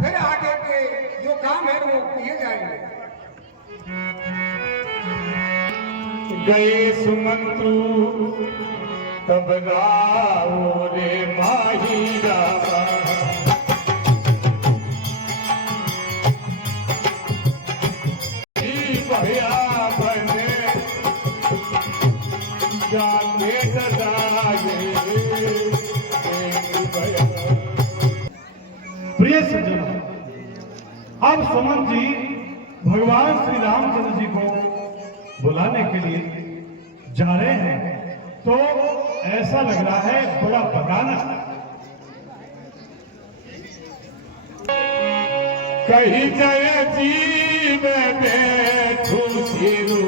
फिर आगे के जो काम है वो किए जाएंगे। गए सुमंत्रु तब गाओ रे माही रामा, भैया बने जाके प्रिय सज्जनों, अब सुमन जी भगवान श्री रामचंद्र जी को बुलाने के लिए जा रहे हैं, तो ऐसा लग रहा है बड़ा बगाना। कही जय जी में बैठू सिरू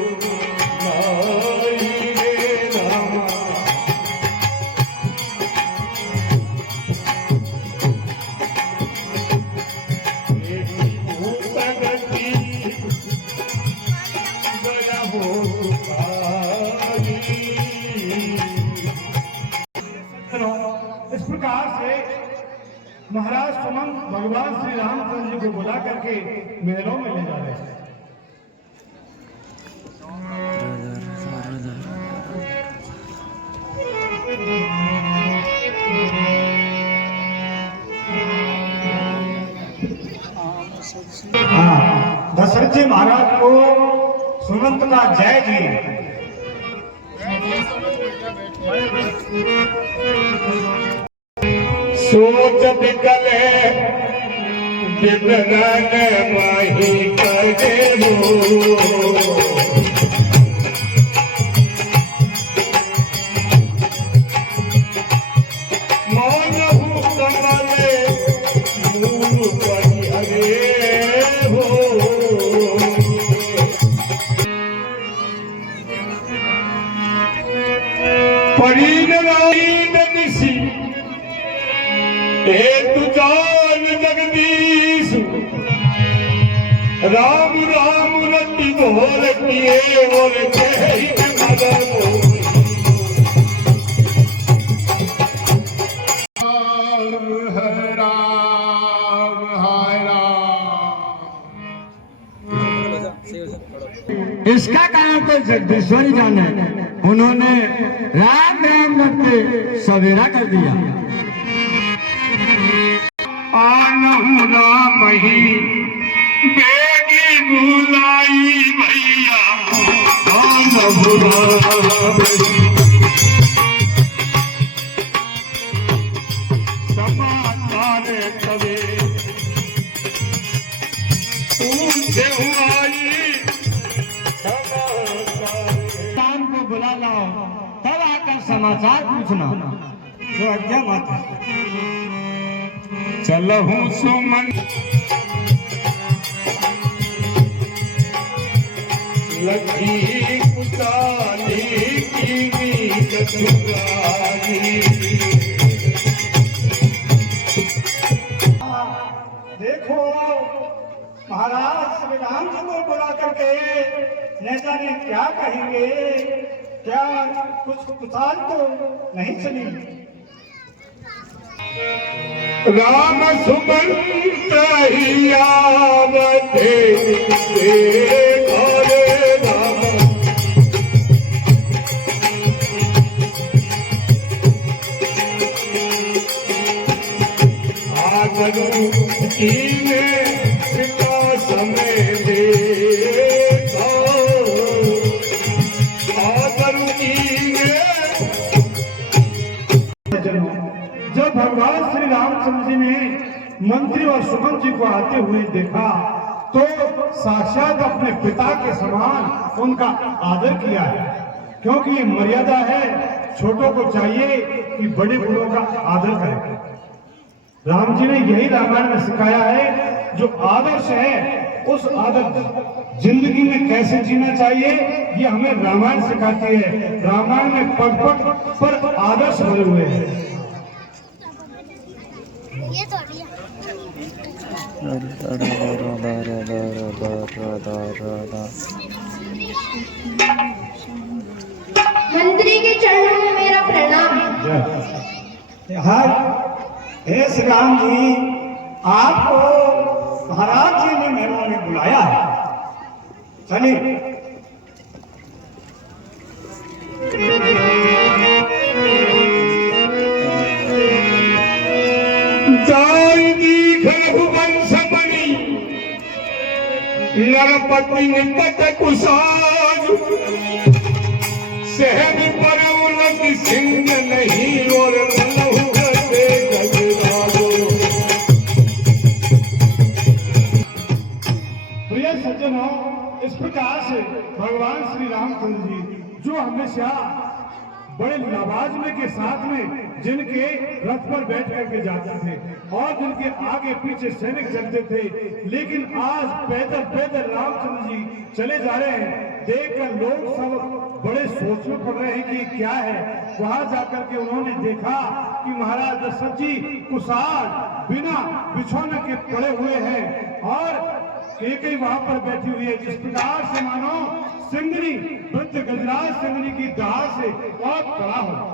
इस प्रकार से महाराज सुमन भगवान श्री रामचंद्र जी को बुला करके महलों में ले जा रहे हैं। हाँ, दशरथ जी महाराज को सुमंत का जय जी। सोच निकले विवरण माही करे मौन कमले मूल परिहरे हो। परीन राइन निशी एक जान जगदीश, राम राम रति बोल किए और कही मदन इसका कारण तो जगदीश्वरी जान है, उन्होंने राम राम रटते सवेरा कर दिया। आनहु राम ही बेगी बुलाई भैया, आनहु राम समाचार कवे पूछे आई, शाम को बुला लाओ, तब आकर समाचार पूछना। तो आज्ञा माता। चलहूं सुमन लखी कुचाली की चुराई। देखो महाराज श्री राम जी को बुला करके न जाने क्या कहेंगे, क्या कुछ कुचाल तो नहीं चली। राम सुमंत ही आवते घरे राम, आगरू कीने पिता समय दे, आगरू कीने सज्जनों, जब भगवान श्री रामचंद्र जी ने मंत्री और सुमन जी को आते हुए देखा तो साक्षात अपने पिता के समान उनका आदर किया है, क्योंकि ये मर्यादा है, छोटों को चाहिए कि बड़े बड़ों का आदर करें। राम जी ने यही रामायण में सिखाया है, जो आदर्श है उस आदर्श जिंदगी में कैसे जीना चाहिए ये हमें रामायण सिखाती है। रामायण में पग पग पर आदर्श भरे हुए हैं। मंत्री के चरणों में मेरा प्रणाम। हे श्री राम जी, आपको महाराज जी ने महलों में बुलाया है, चलिए। नरपति निपट कुशाल, सहज पर उनकी सिंह नहीं और बलहु गते गजराजो। प्रिय सज्जनों, इस प्रकार से भगवान श्री रामचंद्र जी, जो हमेशा बड़े लवाजमे के साथ में जिनके रथ पर बैठ करके जाते थे और जिनके आगे पीछे सैनिक चलते थे, लेकिन आज पैदल पैदल रामचंद्र जी चले जा रहे हैं। देखकर लोग सब बड़े सोच में पड़ रहे हैं कि क्या है। वहां जाकर के उन्होंने देखा कि महाराज दशरथ जी कुशाल बिना बिछौने के पड़े हुए हैं और केकई वहां पर बैठी हुई है, जिस प्रकार से मानो सिंगनी वृद्ध गजराज सिंगनी की दहाड़ से बहुत बड़ा हो।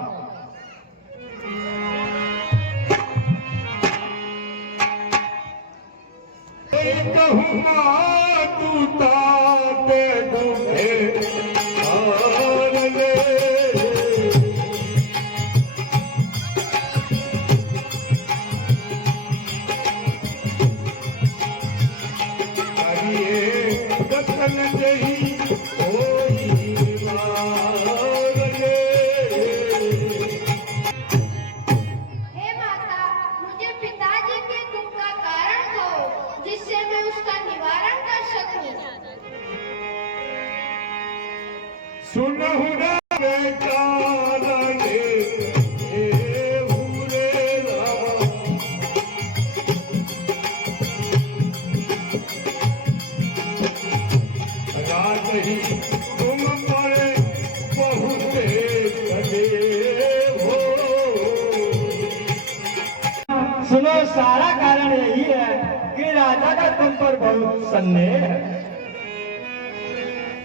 सुनो, सारा कारण यही है कि राजा का तुम पर बहुत संदेह है।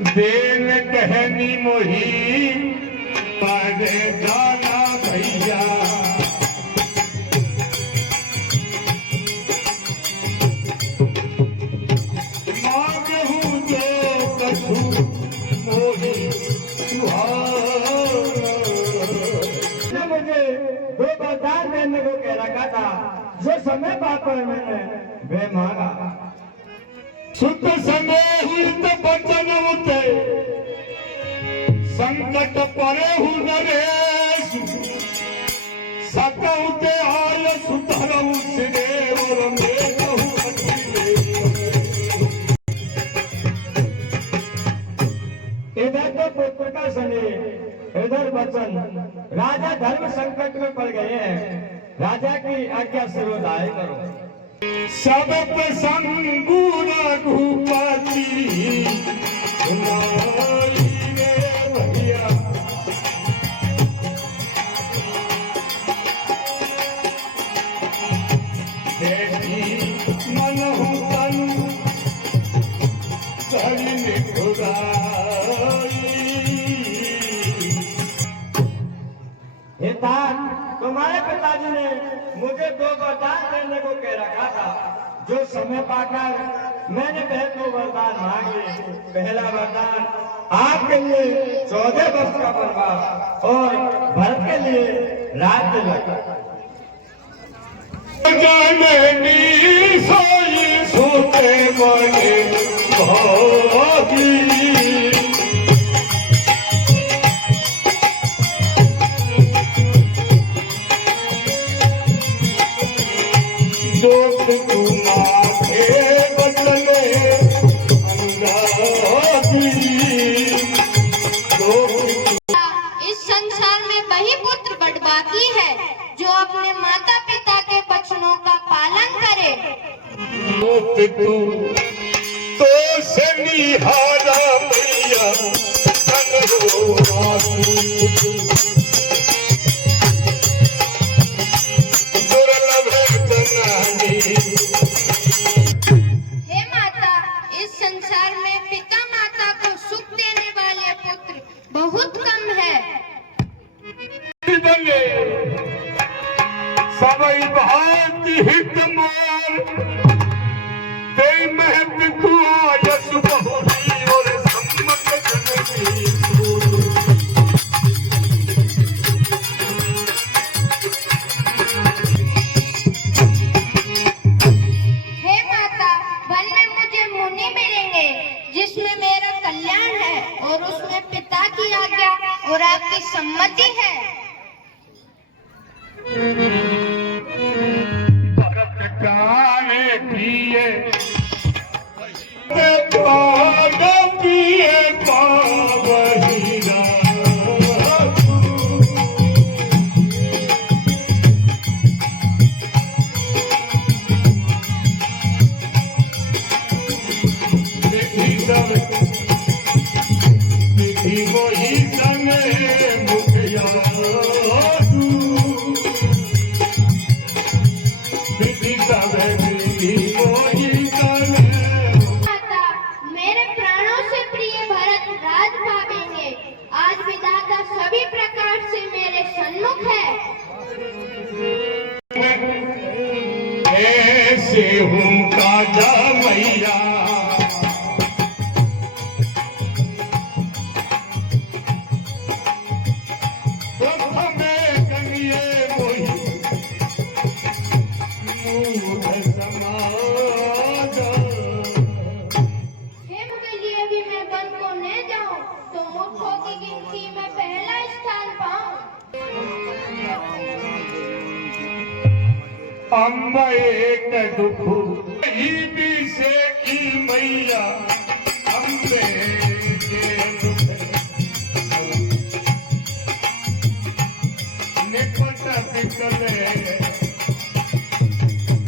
देन कहनी मोही पादे जाना भैया, मांगू जो कछु मोही मुझे दो वरदान देने को कह रखा था, जो समय पाकर मैंने वे मांगा। सुत समय हित बचन उते, संकट परे हु नरेश, सकउते आय सुधरउ सिरे और मेघहु अटिले। इधर तो पुत्र का स्नेह, इधर वचन। राजा धर्म संकट में पड़ गए हैं, राजा की आज्ञा सर्वदाय करो। सब प्रसंगु रघुपति सुनाई रे भैया, देखी मनहु तनु धरि निखुराई। हे तात, तुम्हारे पिताजी ने मुझे दो वरदान देने को कह रखा था, जो समय पाकर मैंने वह दो वरदान मांगे। पहला वरदान आपके लिए 14 वर्ष का वनवास और भरत के लिए राज्य लगा। जननी सोई सोते बने भोगी, तुम्हारे बदले अनुरागी इस संसार में वही पुत्र बड़बाकी है जो अपने माता पिता के वचनों का पालन करे। तू तो सनिहारा मैया दुर्लभ जनानी। हे माता, इस संसार में पिता माता को सुख देने वाले पुत्र बहुत कम है। बने सबई भांति हित मार ते महत दुआ यस बहुरी और सम्मत जननी। हे माता, वन में मुझे मुनि मिलेंगे जिसमें मेरा कल्याण है और उसमें पिता की आज्ञा और आपकी सम्मति है। भरत काने पिए पाग पिए पावहीरा। विधि वही संगे मुखिया माता, मेरे प्राणों से प्रिय भरत राज पावेंगे। आज विधाता सभी प्रकार से मेरे सन्मुख है। ऐसे हूँ काजा मैया हमें कनिए मोही मूढ़ समाज। हेम के लिए भी मैं वन को न जाऊं तो मूर्खों की गिनती में पहला स्थान पाऊं। अम्बा एक दुख ही भी से की मैया अम्बे के दुख निपट बिकले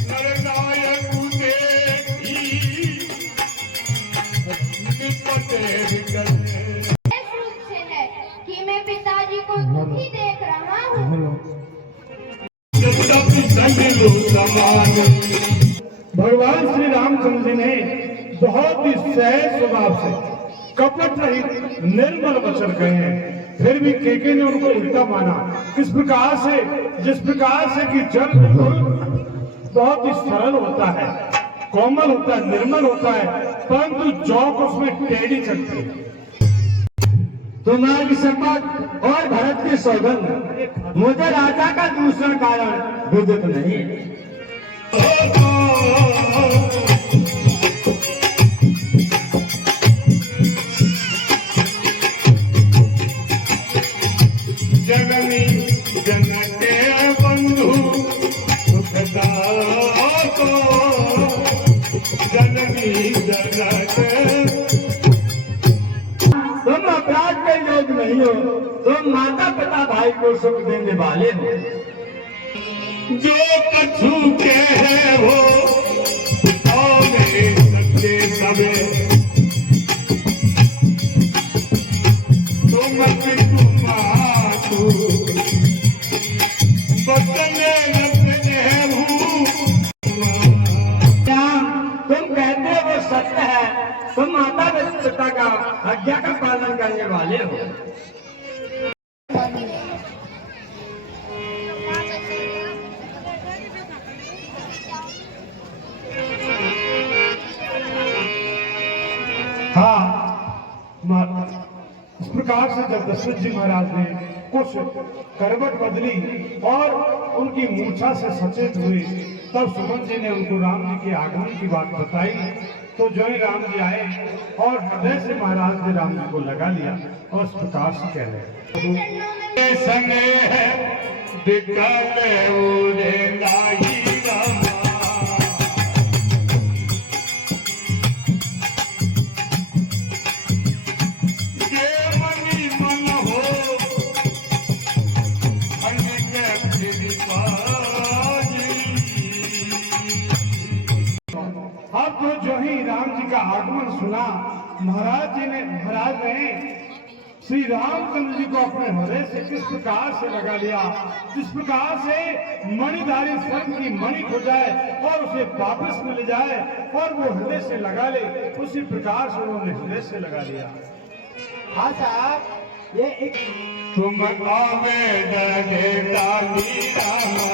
नरनायक देखी निपट बिकले। इस रूप से है कि मैं पिताजी को दुखी देख रहा हूँ। भगवान श्री रामचंद्र जी ने बहुत ही सहज स्वभाव से कपट रहित निर्मल वचन कहे हैं, फिर भी केके ने उनको उल्टा माना। इस प्रकार से, जिस प्रकार से कि जल बहुत ही सरल होता है, कोमल होता है, निर्मल होता है, परंतु जौक उसमें टेढ़ी चलती है। तुम्हारी शपथ और भरत की सौगंध मुझे राजा का दूसरा कारण विदित नहीं। जननी जनके बंधु सुखदातो जननी जनके। तुम अपराध के योग नहीं हो, तुम माता पिता भाई को सुख देने वाले हो। जो कछु के है वो और मेरे सच्चे सबे तुम तू बदले रखने तुम कहते हो वो सत्य है, तुम माता पिता का आज्ञा का पालन करने वाले हो। हाँ, इस प्रकार से जब दशरथ जी महाराज ने कुछ करवट बदली और उनकी मूर्छा से सचेत हुए, तब सुमन जी ने उनको राम जी के आगमन की बात बताई। तो जो ही राम जी आए और हृदय से महाराज ने राम जी को लगा लिया और इस प्रकार से कह रहे संगे है बिकल उड़े लाई रामा आगमन सुना, महाराज ने श्री रामचंद्र जी को अपने हृदय से किस प्रकार से लगा लिया, जिस प्रकार से मणिधारी सर्प की मणि खो जाए और उसे वापस मिल जाए और वो हृदय से लगा ले, उसी प्रकार से उन्होंने हृदय से लगा लिया। हाँ साहब, ये एक तुम आवेदन डाली रामा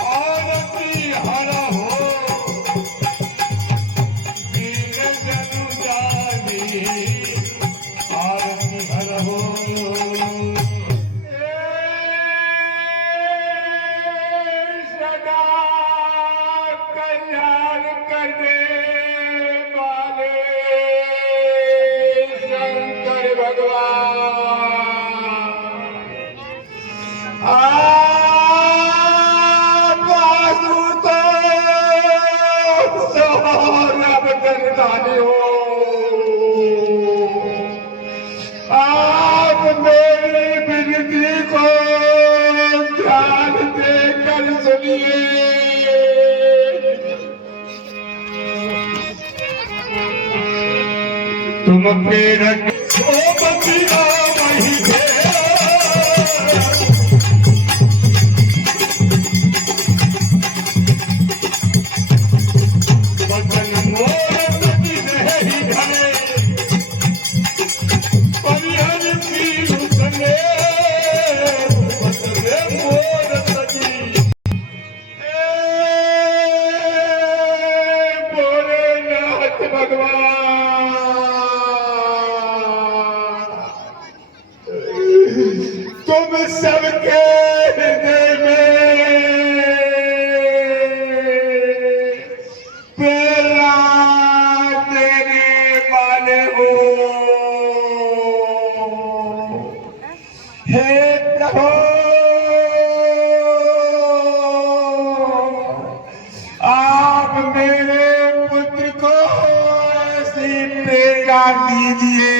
आरती हर हो दीन जनु जानी आरती हर हो सदा कल्याण करने वाले शंकर भगवान बासु तो सोहरब करदानी हो, आप मेरी विनती को ध्यान देकर सुनिए। तुम प्रेरक ओ बतिया वही थे, बचन मोर सती नहीं ढले, परिहर सील सने, बचन मोर सती भोलेनाथ भगवान तुम सबके हृदय में प्रेरणा देने वाले हो। हे प्रभु, आप मेरे पुत्र को ऐसी प्रेरणा दीजिए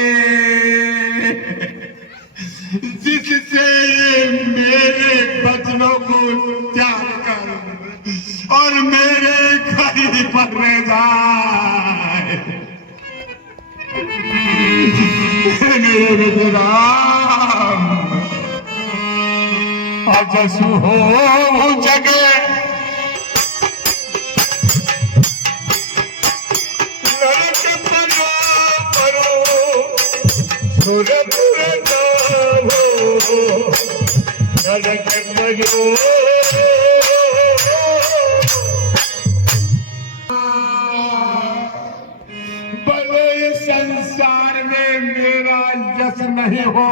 जिससे ये मेरे बचनों को त्याग कर और मेरे घर पर रह जाए। मेरे राम अजसु हो जगे नरक परो सुरपुर हो नरक परो भले इस संसार में मेरा यश नहीं हो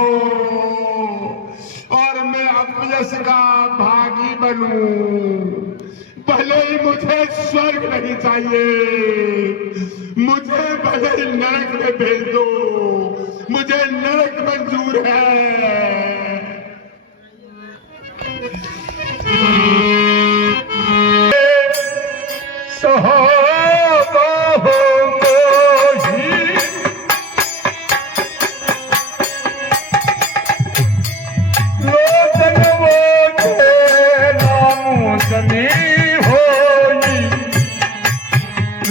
और मैं अपयश का भागी बनूं, भले ही मुझे स्वर्ग नहीं चाहिए, मुझे भले ही नरक में भेज दो, मुझे नरक मंजूर है। सहो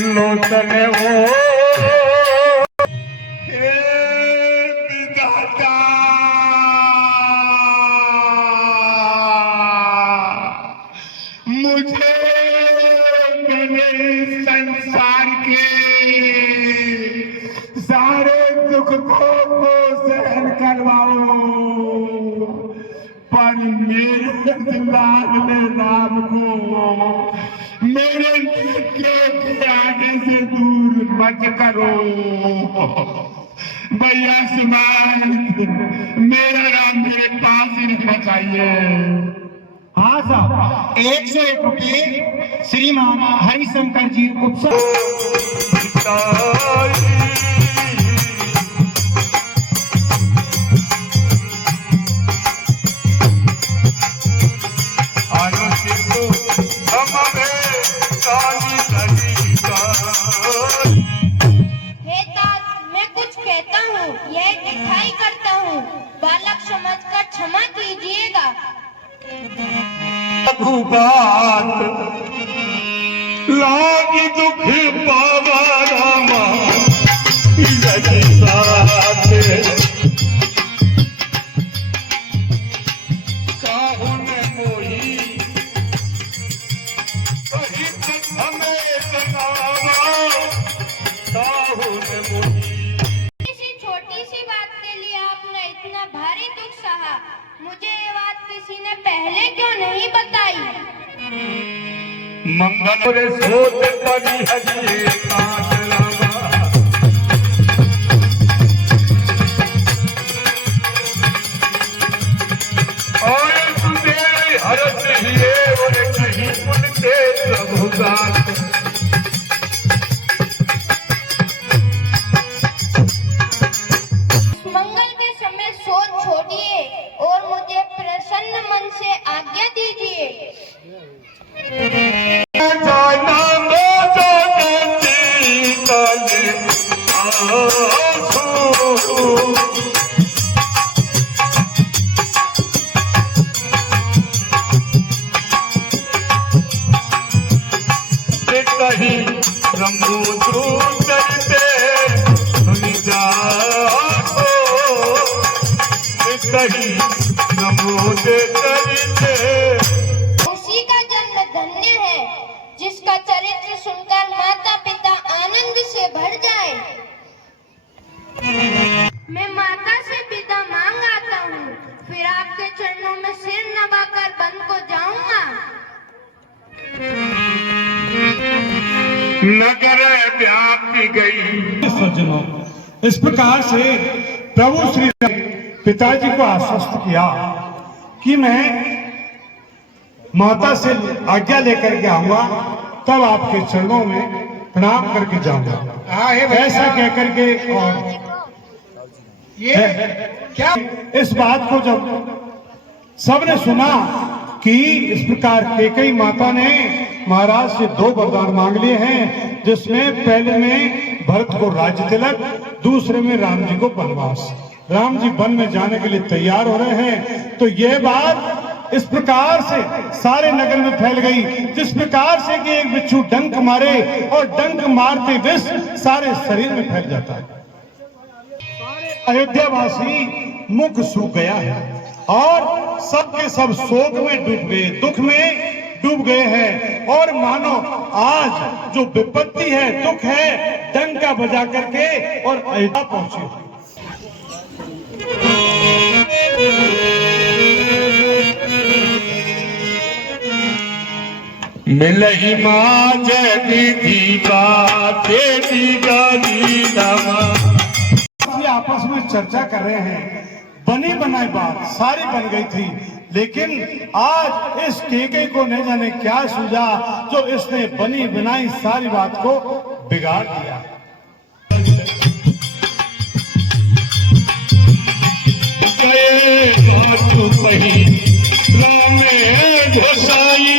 लोचन वो हे विधाता, मुझे मेरे संसार के सारे दुख को सहन करवाओ, पर मेरे लाडले राम को मेरे आगे से दूर मत करो। भैया सुमान, मेरा राम मेरे पास ही रहना चाहिए। हाँ साहब, 101 रुपये श्रीमान हरिशंकर जी उपसा। हे तात, मैं कुछ कहता हूँ, यह दिखाई करता हूँ, बालक समझकर क्षमा कीजिएगा। प्रभु बात लागी दुख बाबा रामा रघुनाथ काहुन मोही कही हमें जनावा काहुन मोही। किसी छोटी सी बात के लिए आपने इतना भारी दुख सहा, मुझे ये बात किसी ने पहले क्यों नहीं बताई? मंगल सोच परी हरि काट लावा और सुने हरस हिए और कहीं उनके प्रभु गात मंगल के समय सोच छोड़िए और मुझे प्रसन्न मन से आज्ञा दीजिए। जाना मोजा काले आंसू कहीं रंगू करते सुन जाओ कहीं नमोदे करते। उसी का जन्म धन्य है जिसका चरित्र सुनकर माता पिता आनंद से भर जाए। मैं माता से पिता मांग आता हूँ, फिर आपके चरणों में सिर नवाकर वन को जाऊंगा। नगर व्यापी गई। सज्जनों, इस प्रकार से प्रभु श्री पिताजी को आश्वस्त किया कि मैं माता से आज्ञा लेकर के आऊंगा, तब आपके चरणों में प्रणाम करके जाऊंगा। ऐसा कहकर के और ये क्या इस बात को जब सबने सुना कि इस प्रकार केकई माता ने महाराज से 2 वरदान मांग लिए हैं, जिसमें पहले में भरत को राज्य तिलक, दूसरे में राम जी को वनवास। राम जी वन में जाने के लिए तैयार हो रहे हैं। तो यह बात इस प्रकार से सारे नगर में फैल गई, जिस प्रकार से कि एक बिच्छू डंक मारे और डंक मारते विष सारे शरीर में फैल जाता है। अयोध्यावासी मुख सूख गया है और सबके सब शोक में डूब गए, दुख में डूब गए हैं। और मानो आज जो विपत्ति है, दुख है, डंका बजा करके और अयोध्या पहुंचे। मिलही माँ जगी आपस में चर्चा कर रहे हैं। बनी बनाई बात सारी बन गई थी, लेकिन आज इस केके को नहीं जाने क्या सूझा जो इसने बनी बनाई सारी बात को बिगाड़ दिया।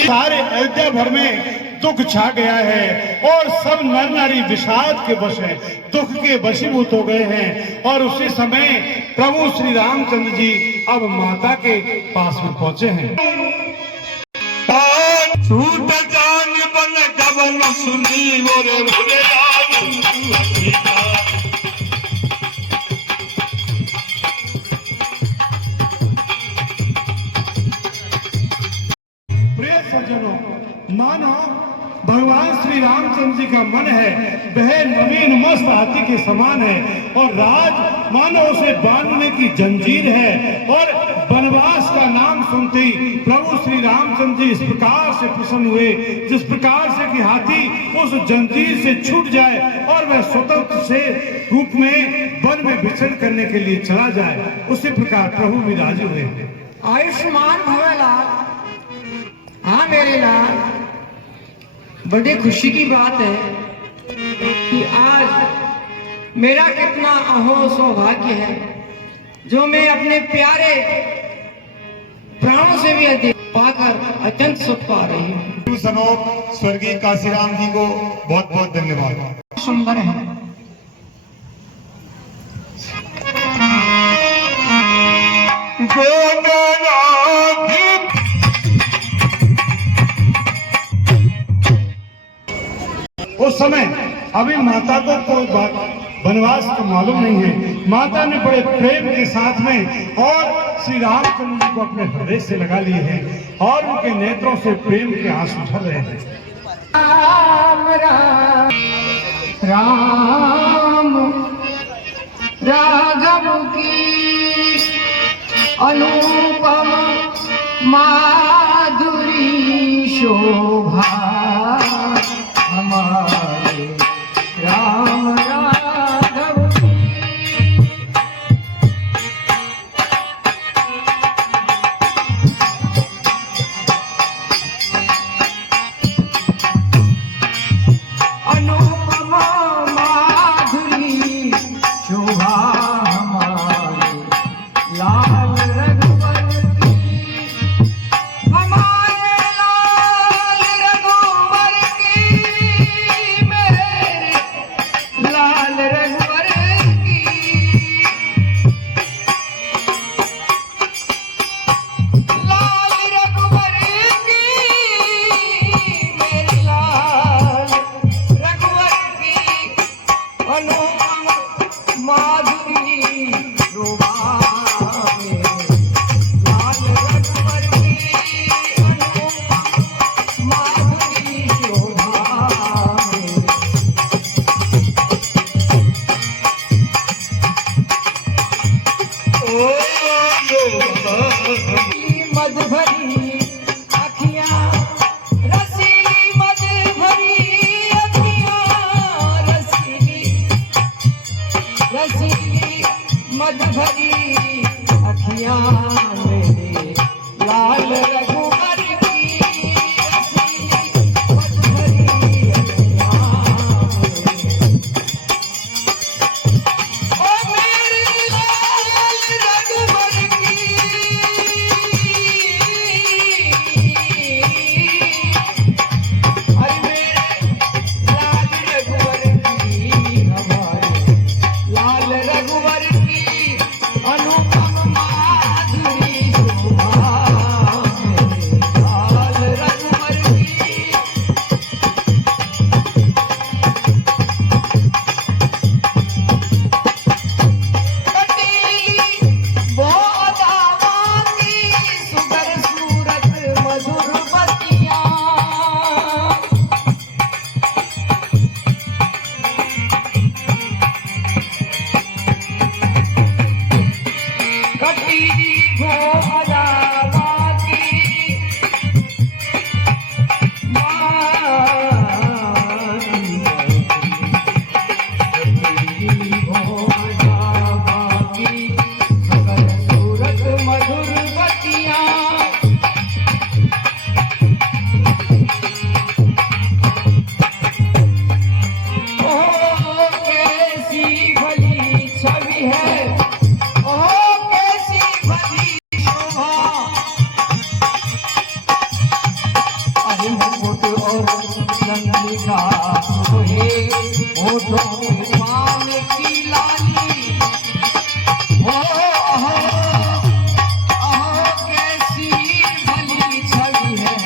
सारे अयोध्या भर में दुख छा गया है और सब नर नारी विषाद के वश हैं, दुख के वशीभूत हो गए हैं। और उसी समय प्रभु श्री रामचंद्र जी अब माता के पास में पहुंचे हैं। छूट जान बन गवन सुनी और भुरे प्रिय सज्जनों, मानो भगवान श्री रामचंद्र जी का मन है वह नवीन मस्त हाथी के समान है और राज मानो उसे बांधने की जंजीर है। और वनवास का नाम सुनते ही प्रभु श्री रामचंद्र जी इस प्रकार से प्रसन्न हुए, जिस प्रकार से कि हाथी उस जंजीर से छूट जाए और वह स्वतंत्र से रूप में वन में विचरण करने के लिए चला जाए, उसी प्रकार प्रभु भी राजी हुए। आयुष्मान भव लाल। हाँ मेरे लाल, बड़ी खुशी की बात है कि आज मेरा कितना अहो सौभाग्य है जो मैं अपने प्यारे प्राणों से भी अधिक पाकर अत्यंत सुख पा रही हूँ। सनोप स्वर्गीय काशीराम जी को बहुत बहुत धन्यवाद। सुंदर है। उस समय अभी माता को कोई बात वनवास का मालूम नहीं है। माता ने बड़े प्रेम के साथ में और श्री रामचंद्र जी को अपने हृदय से लगा लिए हैं और उनके नेत्रों से प्रेम के आंसू झर रहे हैं। राम राम राम राघव की अनुपम माधुरी शोभा हमारे राम राघव की। अनुपम माधुरी शोभा हमारे लाल रघुवर की, हमारे लाल रघुवर की, मेरे लाल रघुवर की। लाल रघुवर की, मेरे लाल रघुवर की, अनुपम माधुरी शोभा मेरे लाल रघुवर की, अनुपम माधुरी शोभा मेरे। मद भरी अखियां, रसीली मद भरी अखियां, रसीली मद भरी अखियां मेरे लाल रघुवर की, रसीली मद भरी अखियां ओ मेरे लाल रघुवर की। अरे मेरे लाल रघुवर की, हमारे लाल रघुवर की, अनुपम माधुरी शोभा मेरे लाल रघुवर की। कटीली बोदावा की, सुगर सूरत मधुर बतिया, कटीली बोदावा की सूरत मधुर बतिया। ओ कैसी भली छवि है, ओ कैसी भली शोभा। अरे मुकुट और चंद्रिका सोहे होठों पे पान की लाली। ओहो कैसी भली छवि है,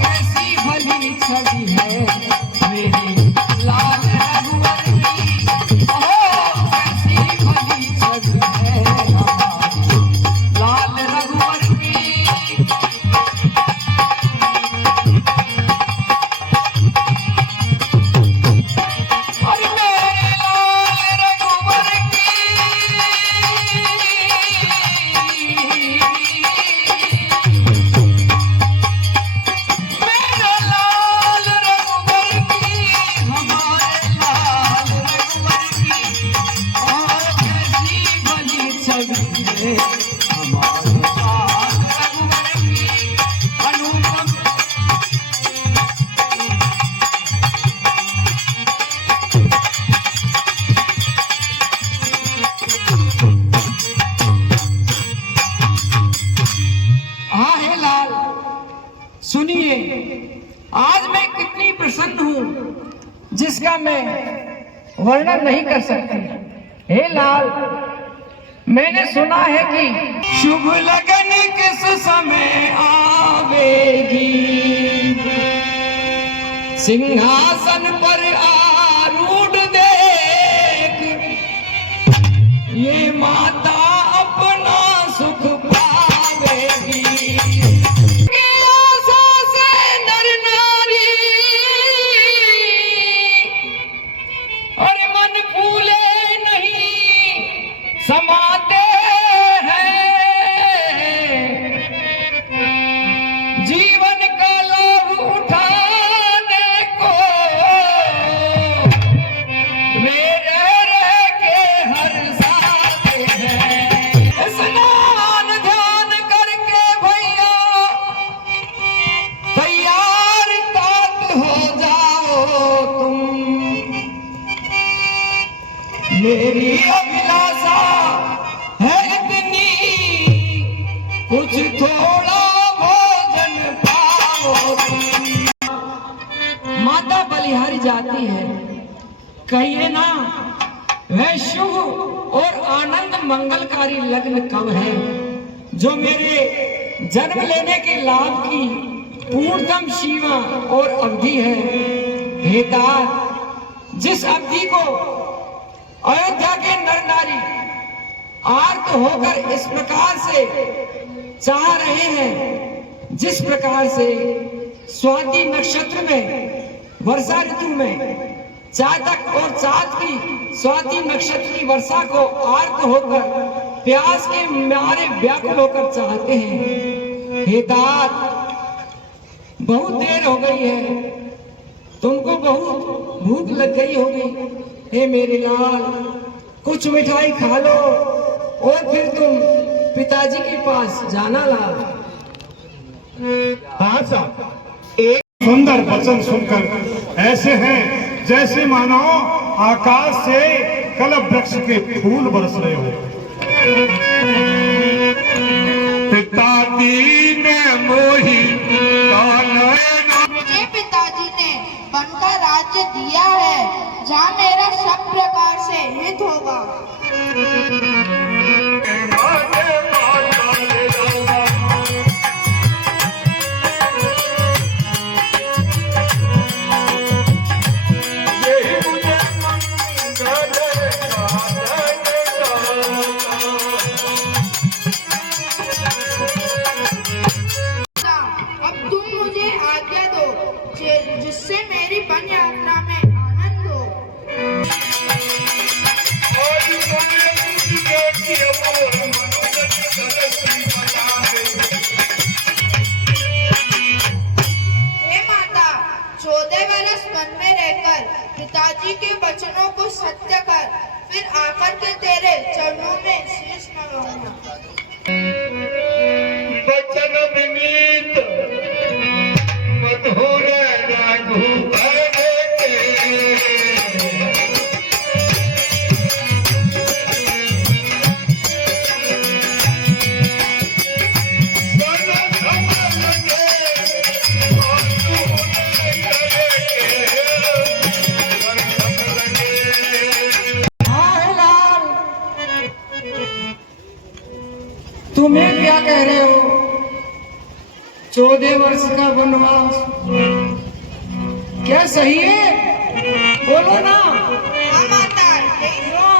कैसी भली छवि है मेरी लाल रघुवर की। कैसी भली छवि है हमारी लाल रघुवर की। अरे मेरे लाल रघुवर की, मेरे लाल रघुवर की, हमारे लाल रघुवर की। और कैसी भली छवि है हमारे लाल रघुवर की, अनुपम। हाँ हे लाल, सुनिए, आज मैं कितनी प्रसन्न हूँ जिसका मैं वर्णन नहीं कर सकती। हे लाल, मैंने सुना है कि शुभ लगन किस समय आवेगी, सिंहासन पर आरूढ़ देख ये माता अपना सुख पावेगी। आशा से नर नारी और मन फूले नहीं समाते हैं, जीवन का लाभ उठाने को वे रह के हर साथे हैं। स्नान ध्यान करके भैया तैयार तात हो जाओ तुम, मेरी अभिलाषा है इतनी कुछ थोड़ा भोजन पाओ तुम। माता बलिहारी जाती है, कहिए ना वह शुभ और आनंद मंगलकारी लग्न कब है जो मेरे जन्म लेने के लाभ की पूर्णतम सीमा और अवधि है। हे तात, जिस अवधि को अयोध्या के नर नारी आर्त होकर इस प्रकार से चाह रहे हैं, जिस प्रकार से स्वाति नक्षत्र में वर्षा ऋतु में चातक और चाँद की स्वाति नक्षत्र की वर्षा को आर्त होकर प्यास के मारे व्याकुल होकर चाहते हैं। हे तात, बहुत देर हो गई है, तुमको बहुत भूख लग गई होगी। हे मेरे लाल, कुछ मिठाई खा लो और फिर तुम पिताजी के पास जाना लाल। हाँ साहब, एक सुंदर वचन सुनकर ऐसे हैं जैसे मानो आकाश से कलप वृक्ष के फूल बरस रहे हो। पिताजी ने मोही मुझे पिताजी ने वन का राज्य दिया है जहाँ मेरा सब प्रकार से हित होगा। अब तुम मुझे आज्ञा दो जिससे मेरी वन यात्रा में आनंद हो। हे माता, 14 वर्ष वन में रहकर पिताजी के वचनों को सत्य कर, फिर आकर के तेरे चरणों में शीश नवाऊंगा। वचन विनीत मधुर रघुबर के, तुम्हें क्या कह रहे हो? 14 वर्ष का वनवास क्या सही है? बोलो ना। हाँ माता, क्यों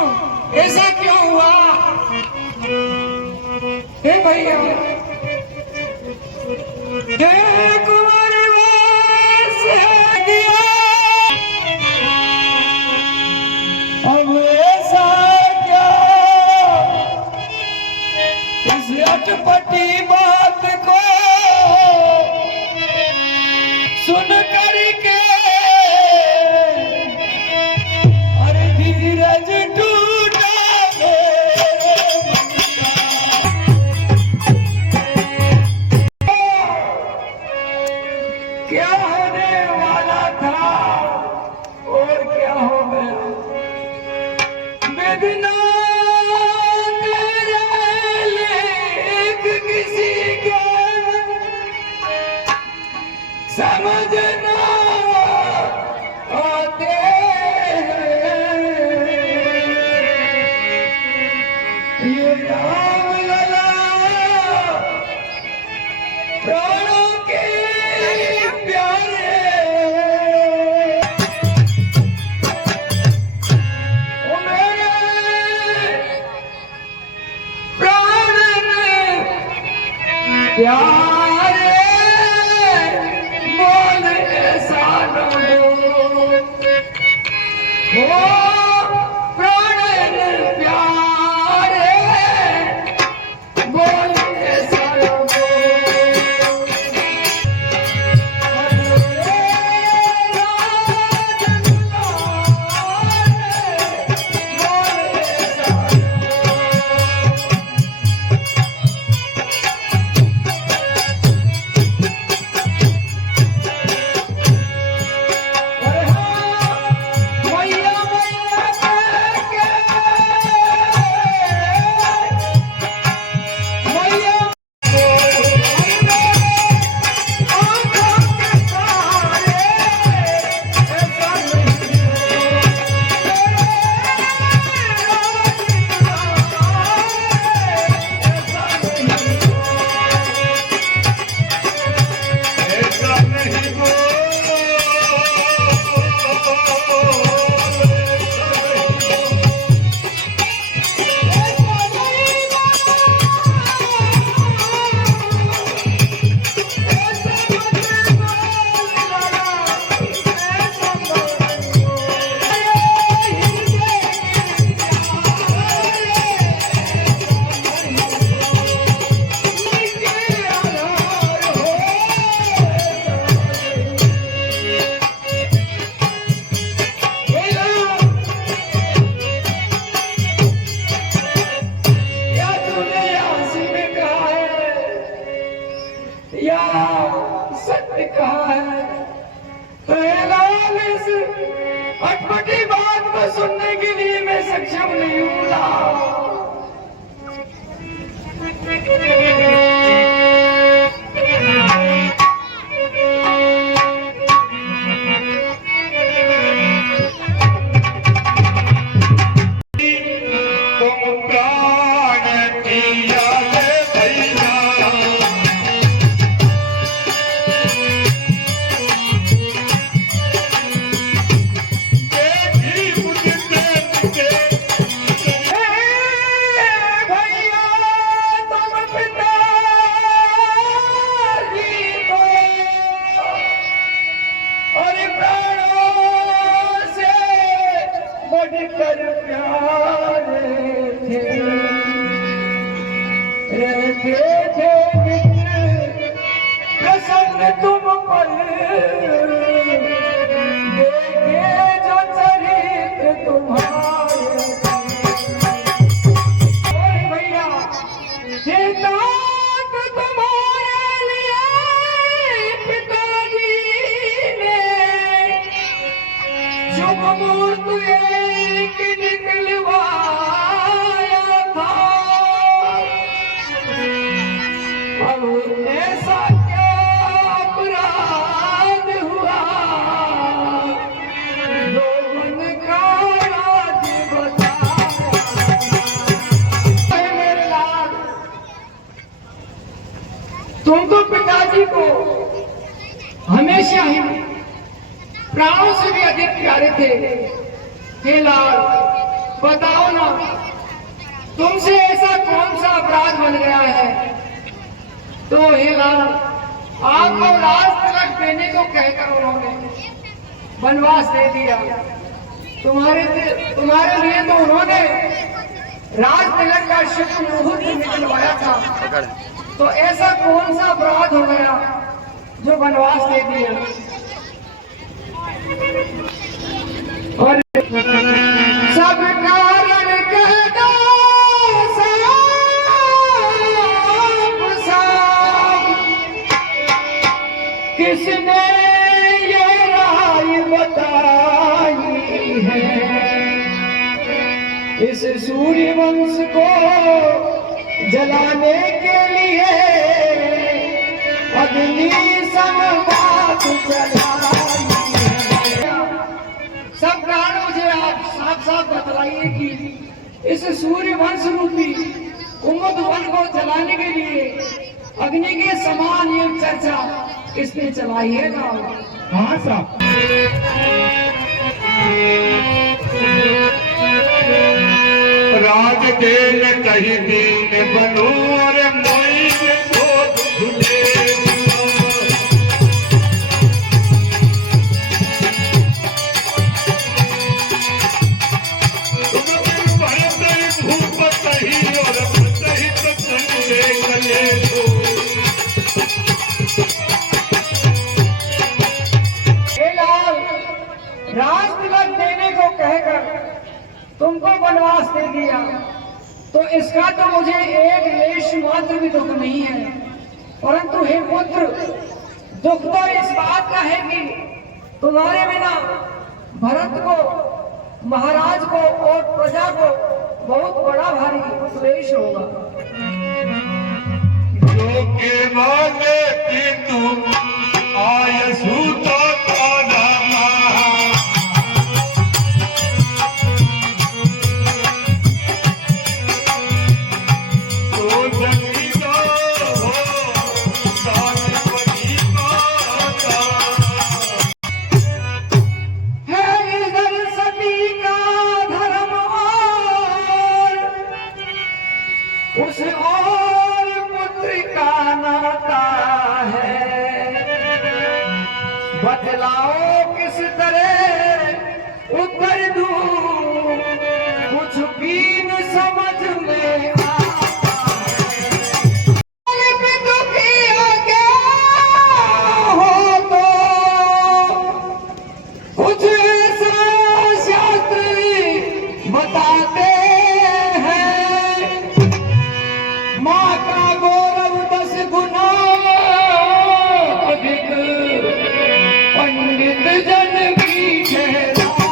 ऐसा क्यों हुआ? हे भैया, हे कुंवर वास है दिया, अब ऐसा क्या इस अटपटी बात को सुन करके अरे धीरज टूटा प्यारे बोल ऐसा न हो प्राण प्यारे बोल ऐसा न हो। सत्य कहा है तो इस अटपटी बात को सुनने के लिए मैं सक्षम नहीं हूँ। कर प्यारे थे रहते थे मित्र प्रसन्न तुम पर देखे जो चरित्र तुम्हारे भैया तुम्हारे लिए पिताजी ने शुभ मुहूर्त निकलवाया था। अब ऐसा क्या अपराध हुआ लोगन का राज बताया। मेरे लाल तुम तो पिताजी को हमेशा ही प्राणों से भी अधिक प्यारे थे। हे लाल बताओ ना तुमसे ऐसा कौन सा अपराध बन गया है तो हे लाल आपको राज तिलक देने को कहकर उन्होंने वनवास दे दिया। तुम्हारे लिए तो उन्होंने राज तिलक का शुभ मुहूर्त निकलवाया था तो ऐसा कौन सा अपराध हो गया जो वनवास दे दिया। और सब कारण कह दो साफ किसने ये राय बताई है इस सूर्य वंश को जलाने के लिए अग्नि संवाद चलाई। सब कारण मुझे आप साफ साफ बतलाइए कि इस सूर्य वंश रूपी उम्मत वन को जलाने के लिए अग्नि के समान ये चर्चा किसने चलाई है ना। हाँ साहब राज के कही दीन बनू और मोई शोध दिया तो इसका तो मुझे एक लेश मात्र भी दुख नहीं है, परंतु हे पुत्र, दुख तो इस बात का है कि तुम्हारे बिना भरत को, महाराज को और प्रजा को बहुत बड़ा भारी क्लेश होगा। जो केवल की तुम आयसु तो उस और पुत्र का नाता है, बतलाओ किस तरह उत्तर दूं, कुछ भी न समझ में आता है। दुखी हो गया हो तो कुछ ऐसा शास्त्री बताते माँ का गौरव 10 गुना अधिक पंडित जन की कहलाते हैं।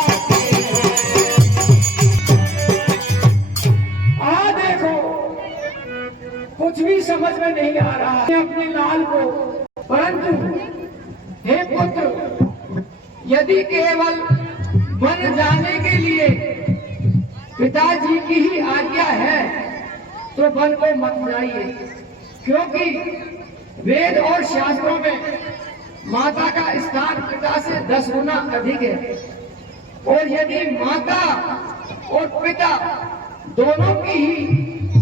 देखो, कुछ भी समझ में नहीं आ रहा है अपने लाल को, परंतु हे पुत्र, यदि केवल वन जाने के लिए पिताजी की ही आज्ञा है तो वन को मत जाइए, क्योंकि वेद और शास्त्रों में माता का स्थान पिता से 10 गुना अधिक है। और यदि माता और पिता दोनों की ही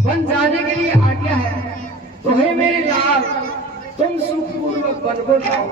वन जाने के लिए आज्ञा है तो हे मेरे लाल, तुम सुखपूर्वक वन को जाओ।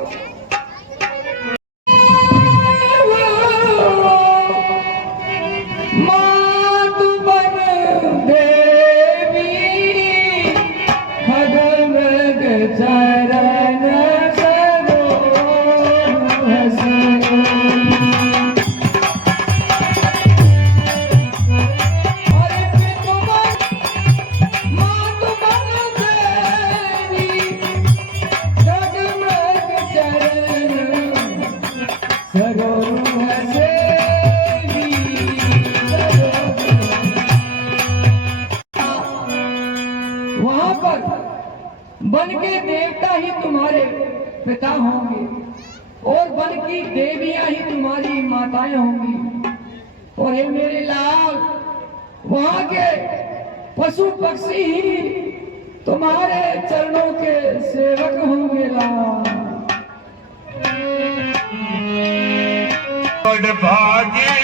वहां पर वन के देवता ही तुम्हारे पिता होंगे और वन की देवियां ही तुम्हारी माताएं होंगी। और हे मेरे लाल, वहां के पशु पक्षी ही तुम्हारे चरणों के सेवक होंगे लाल। भागी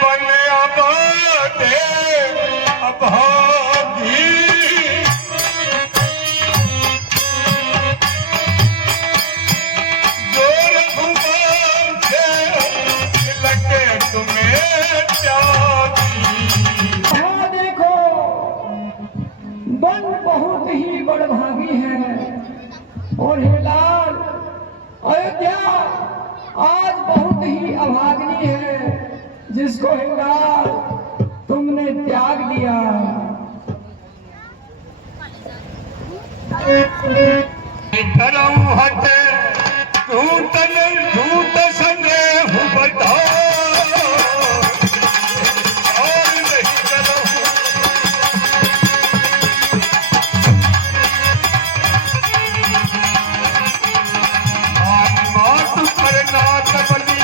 बन अबादे अभागी, जो रघुवंश लगे तुम्हें त्यागी। देखो, वन बहुत ही बड़भागी है और हे लाल, अयोध्या आज बहुत ही अभाग्नी है जिसको हे लाल तुमने त्याग दिया। करऊं हट टूटन टूट सने हुबता और नहीं करऊं आत्मा तुमर नाथ बली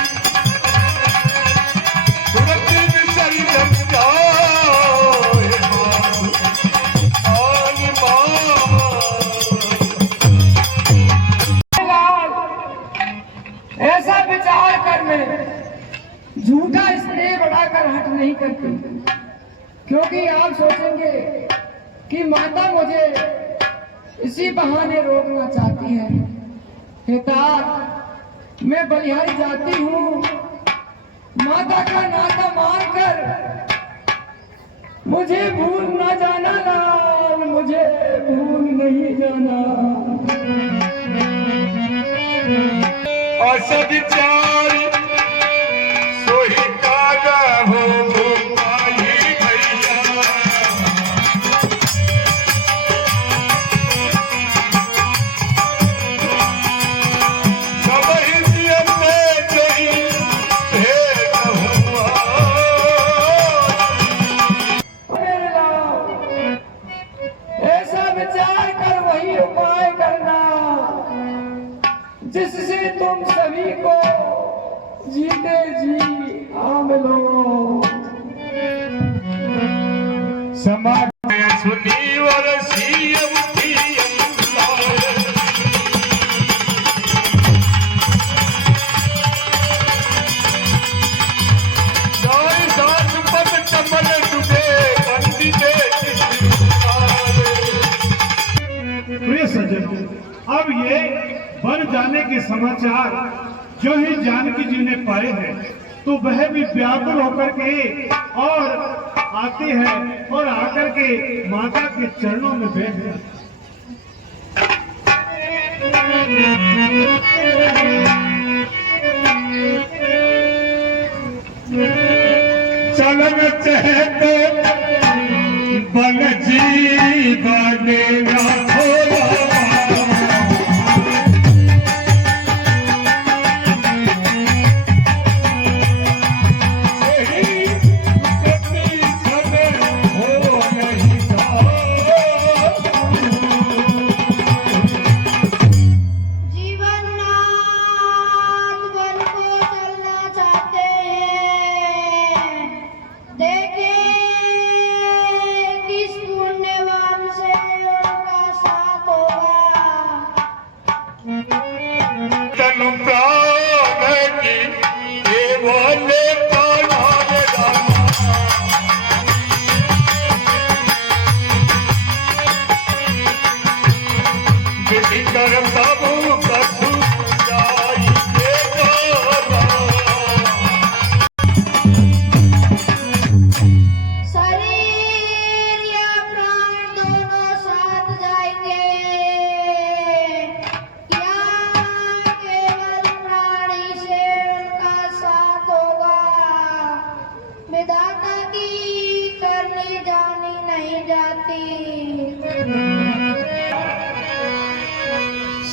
सुरति विसरी जम जाए ऐसा विचार कर मैं झूठा स्नेह बढ़ाकर हट नहीं करती, क्योंकि आप सोचेंगे कि माता मुझे इसी बहाने रोकना चाहती है। पिता, मैं बलिहारी जाती हूँ, माता का नाता मानकर मुझे भूल न जाना लाल, मुझे भूल नहीं जाना। असविचार सोही कागा हो भाई समाज सुनी और सीएम की प्रिय सज्जन, अब ये बन जाने के समाचार जो ही जानकी जी ने पाए हैं तो वह भी व्याकुल होकर के और आती है और आकर के माता के चरणों में बैठ जाती चलन चहते बल जी बनेगा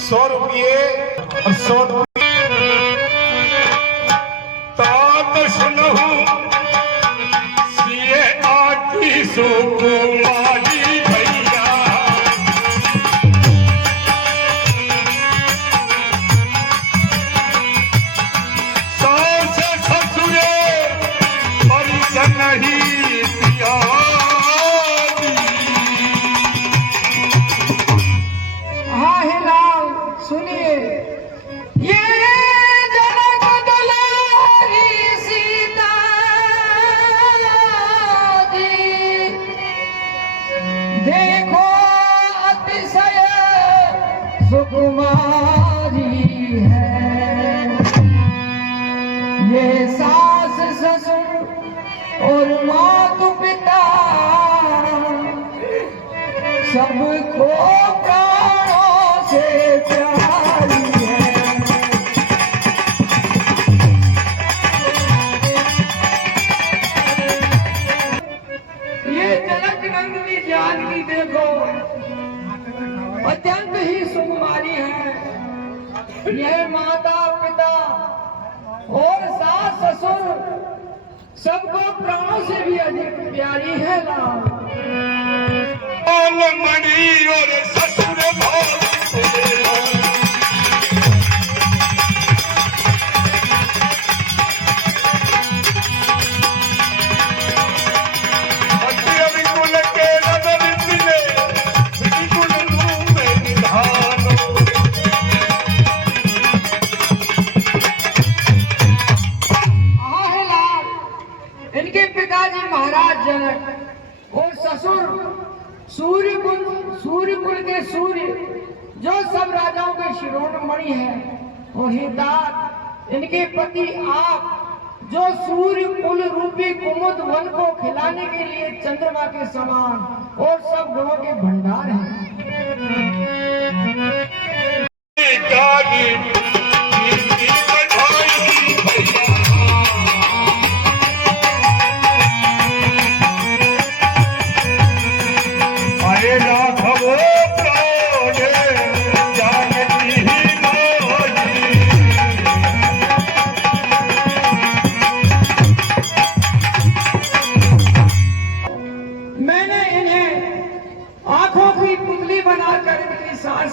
₹100 और 100 तात सुनहु सिए आखी सुकुमारी भैया सास ससुरे परिजन ही पिया सुनिए, ये जनक दुलारी सीता दी, देखो अतिशय सुकुमारी है। ये सास ससुर और मातु पिता सबको प्राणों से प्यारी है। ये जनक नंदिनी जानकी देखो अत्यंत ही सुकुमारी है। यह माता पिता और सास ससुर सबको प्राणों से भी अधिक प्यारी है। लाल मणि और ससुर भाव कुल के नगर मिले कुल रूप में निधान इनके पिताजी महाराज जनक और ससुर सूर्य कुल के सूर्य जो सब राजाओं के शिरोमणि है। और हितार इनके पति आप जो सूर्य कुल रूपी कुमुद वन को खिलाने के लिए चंद्रमा के समान और सब गुणों के भंडार हैं।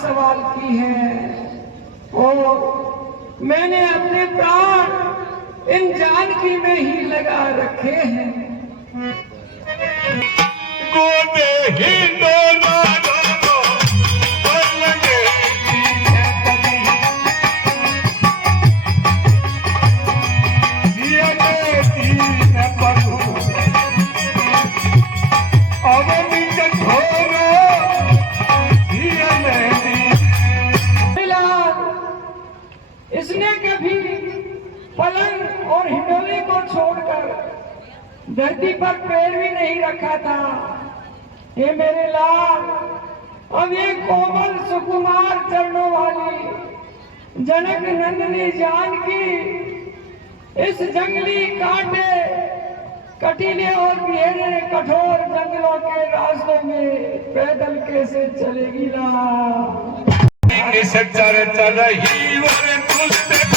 सवाल की है और मैंने अपने प्राण इन जानकी में ही लगा रखे हैं। हिंडोला इसने कभी पलंग और हिंडोले को छोड़कर धरती पर पैर भी नहीं रखा था। हे मेरे लाल, अब ये कोमल सुकुमार चरणों वाली जनक नंदिनी जानकी इस जंगली कांटे कटीले और गहरे कठोर जंगलों के रास्तों में पैदल कैसे चलेगी ना। इस चर्चा रही वर पुष्ट इस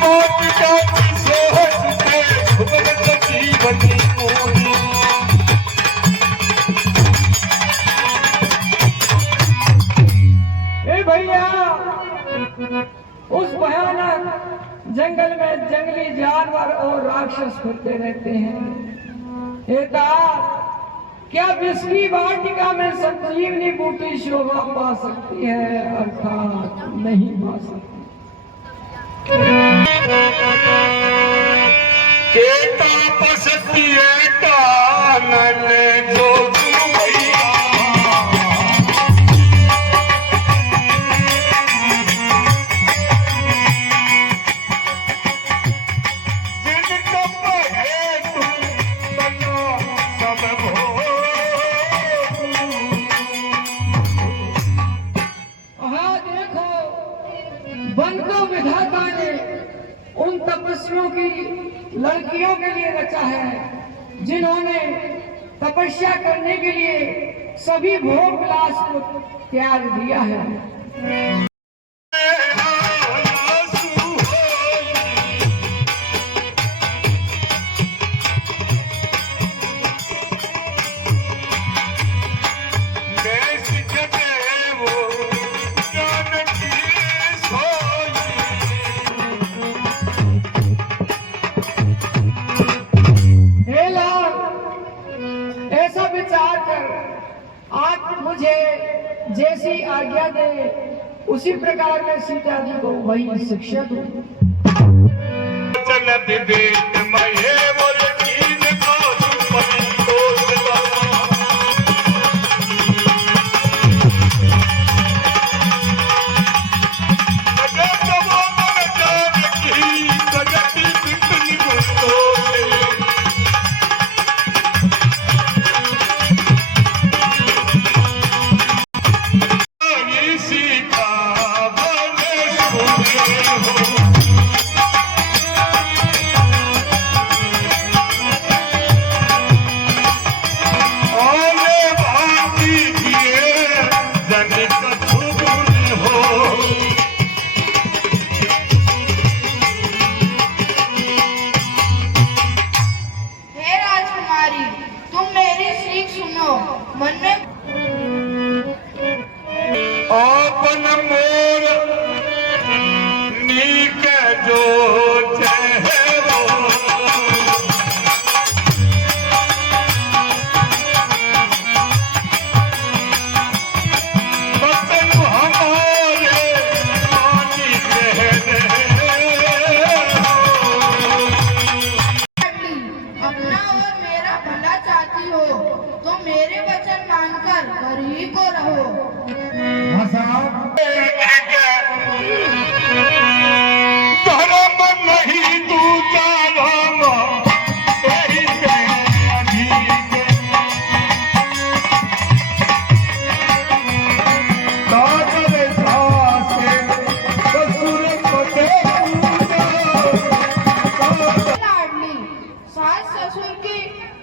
बात का सोचते भगत जीवन पूरी ए भैया, उस भयानक जंगल में जंगली जानवर और राक्षस फिरते रहते हैं। हे तात, क्या विस्की वाटिका में संजीवनी बूटी शोभा पा सकती है? अर्थात नहीं पा सकती। के तापसती है कानन जो वन को विधाता ने उन तपस्वियों की लड़कियों के लिए रचा है जिन्होंने तपस्या करने के लिए सभी भोग विलास को त्याग दिया है। ऐसा विचार कर आप मुझे जैसी आज्ञा दे उसी प्रकार मैं सीता जी को वही शिक्षा दूं। मन में अपन मोर नीक जो चेहरो बचन हमारे पानी रहने अपना और मेरा भला चाहती हो तो मेरे वचन मानकर घर ही को रहो। धर्म नहीं दूजा राम तेरी कहनी कागज सासे ससुर पते लाडली, सास ससुर के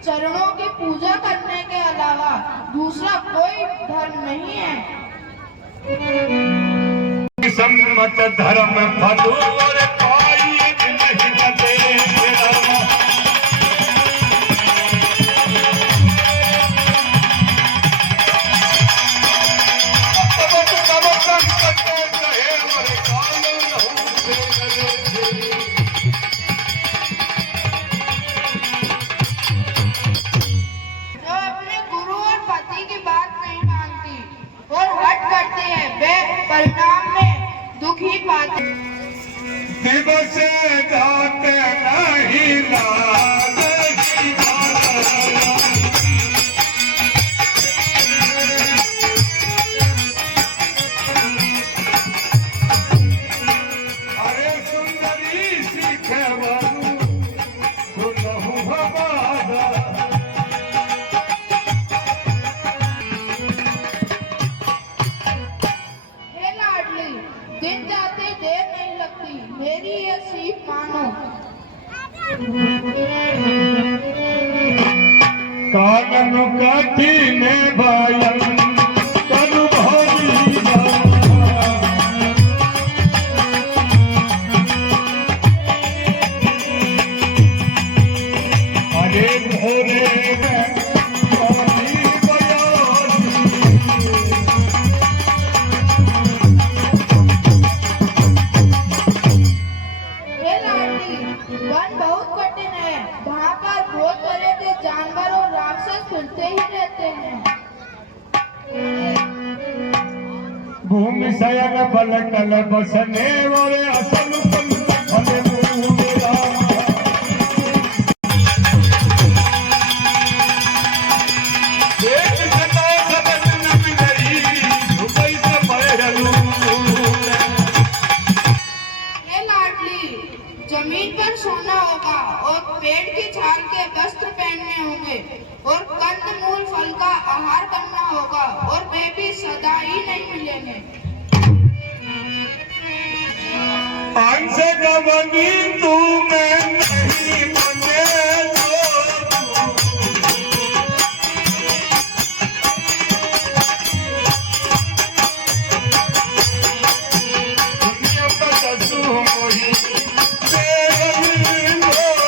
चरणों की पूजा करने के अलावा दूसरा कोई धर्म नहीं है। सम्मत धर्म फल और पाई नहीं बते तब संकट कहे और काल रहू से शिव से जाते नहीं लाल की माला। अरे सुंदरी सीखे बाबू सुनहु हमारा। हे लाडली, दिन जाते देर नहीं लगती, मेरी ये सीख मानो। कानन कठिन भयं तनु भोली अरे भोरे में भोली बयानी। हे लाडली, वन बहुत कठिन है, वहाँ पर बहुत तरह के जानवर और राक्षस फिरते ही रहते हैं। भूमि शयन बल कल बसने वाले असल फल मुँह राम। एक सदा सबन नबी दुबई से पहलू। हे लाडली, जमीन पर सोना होगा और पेड़ की छाल के वस्त्र पहनने होंगे और कंदमूल फल का आहार करना होगा और वे भी सदा ही नहीं मिलेंगे। अंश गवनी तू मैं नहीं बने दुनिया पर दसू मोही तेरी लोग।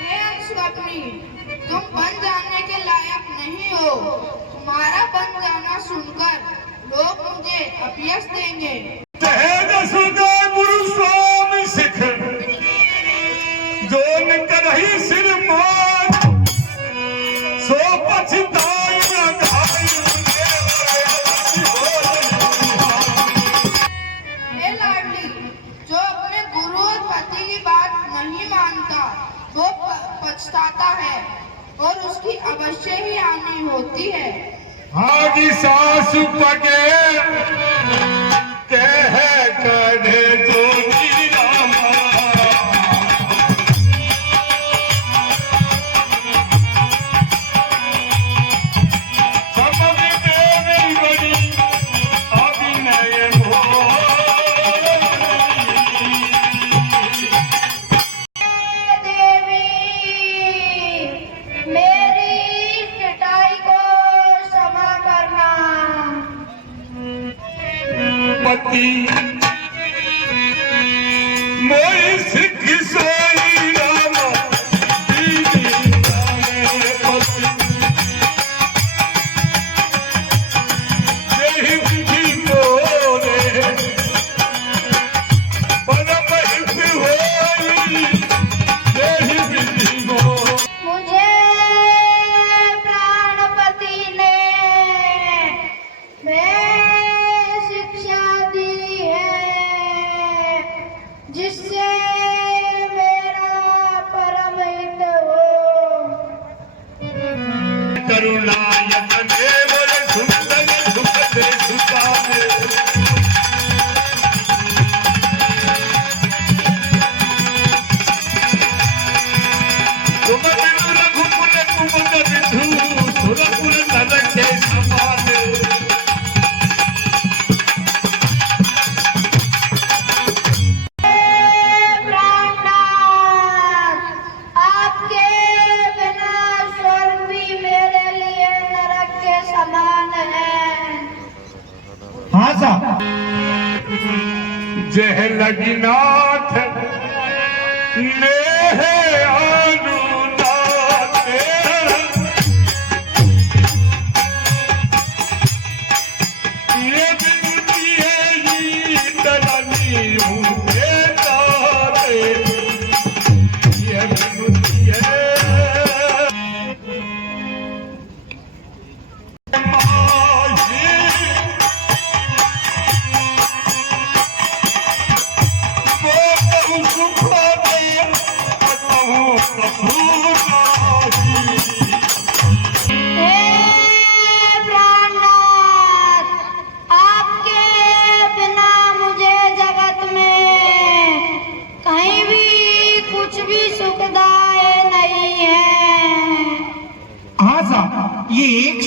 हे अंशवपनी, तुम बन जाने के लायक नहीं हो। तुम्हारा बन जाना सुनकर लोग मुझे अपयश देंगे। सुधा गुरु स्वामी सिख जो न करही सिर मान सो पछताई न घाई। हे लाडली, जो अपने गुरु और पति की बात नहीं मानता वो पछताता है और उसकी अवश्य ही हानि होती है। आदि सास पगे कह करे जो रामा। समझ देवी बड़ी अभिनय देवी, मेरी पिटाई को क्षमा करना। पति मोई सिख सोई रामा। दीदी जाने पति यही विधि बोले परम हित होई यही विधि बोले। मुझे प्राणपति ने मैं शिक्षा दी है जिससे मेरा परम हित हो। करुणायक देव सुंदर सुखद सुखावे। तुम बिनु रघुकुल कुमुद बिधु सुरकुल नर के समान। प्राणनाथ, आपके बिना स्वर्ग भी मेरे लिए नरक के समान है। हाँ साहब, जह लगनाथ नेह अनुदात ये विनती है ये तरनी हूँ तारे। ये विनती है माही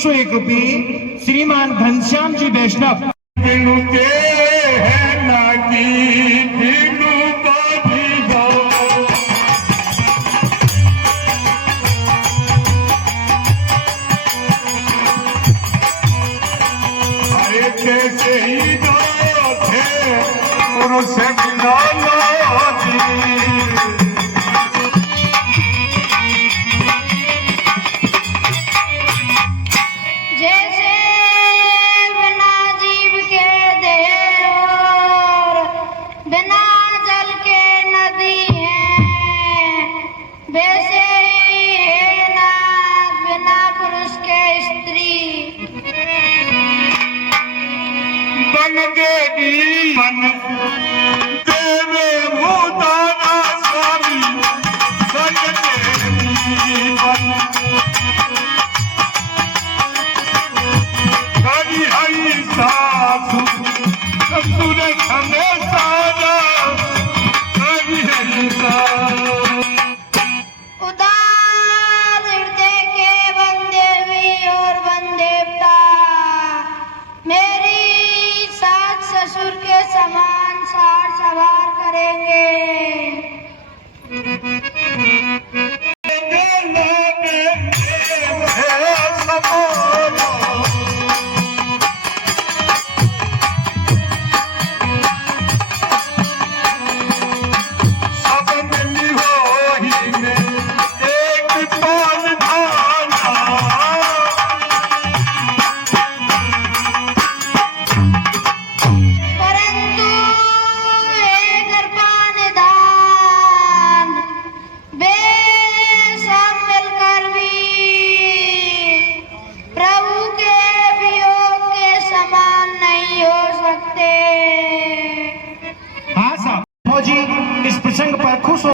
विश्व कवि श्रीमान घनश्याम जी वैष्णव। दिनु के है नागी दिनु बाधी गो, अरे कैसे ही दो थे पुरुष गिनानी, जैसे बिना जीव के देह और बिना जल के नदी है, वैसे ही है नाग बिना पुरुष के स्त्री। बन देवी मन देवे मुदाना स्वामी, बन देवी मन हरि हरि सासु ससुर हमेशा हरि हरि सासु। उदार हृदय के वन देवी और वन देवता मेरी सास ससुर के समान सार सवार करेंगे। परंतु एक कृपा निधान वे सब मिलकर भी प्रभु के वियोग के समान नहीं हो सकते। हाँ साहब, फौजी इस प्रसंग पर खुश हो।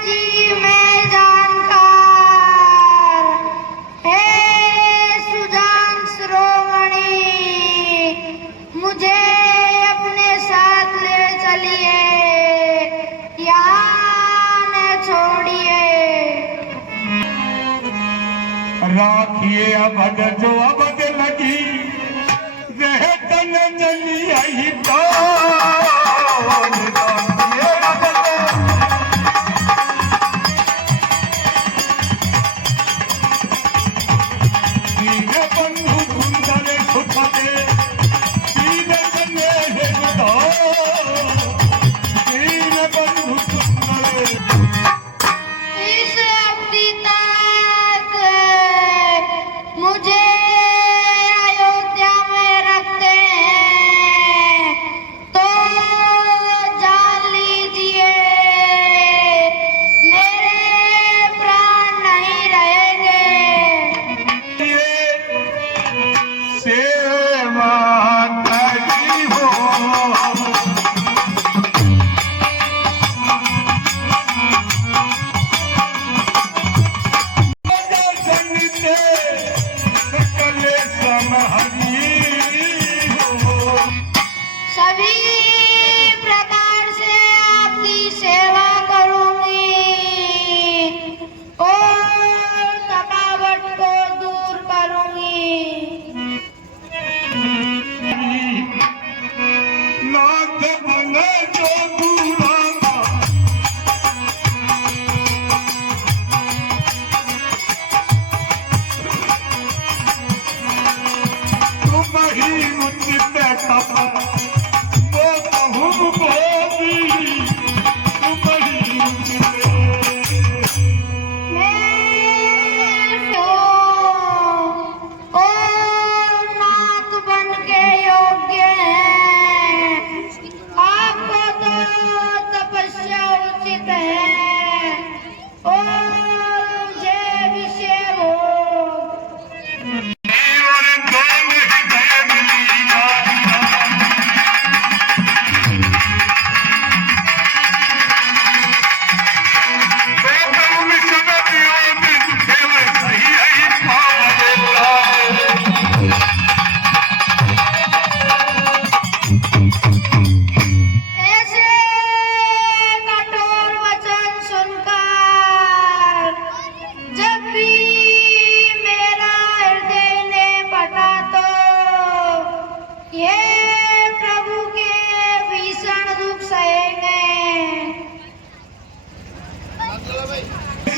जी मैं जानकार है सुजान शिरोमणि, मुझे अपने साथ ले चलिए, यहाँ न छोड़िए। राखिए अबद जो अबद लगी रह तन जली आई तो राखिए अबद दीन बंधु सुंदर सुखदे दीन जने हे गो, दीन बंधु सुंदर। इस अवधि तक मुझे अयोध्या में रखते हैं तो जा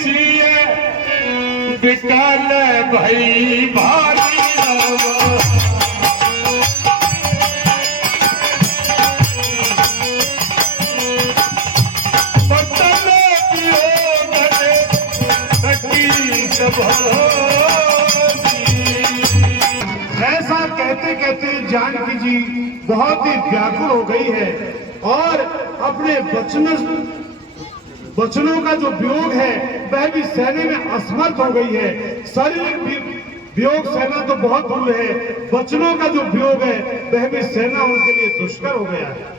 सी बिकल भई भारी ऐसा कहते कहते जानकी जी बहुत ही व्याकुल हो गई है और अपने वचनों का जो वियोग है वह भी सहने में असमर्थ हो गई है। शारीरिक वियोग सहना तो बहुत दूर है, वचनों का जो वियोग है वह भी सहना उनके लिए दुष्कर हो गया है।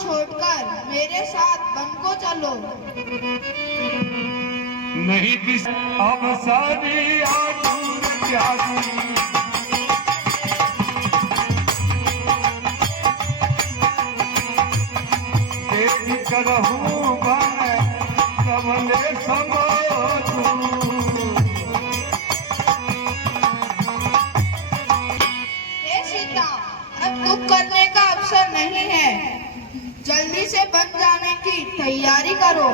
छोड़कर मेरे साथ वन को चलो। नहीं किस अब सारी आतुर त्यागी तेरी करहूँ मैं सबले समाजू। हे सीता, अब दुख करने का अवसर नहीं है, जल्दी से बन जाने की तैयारी करो।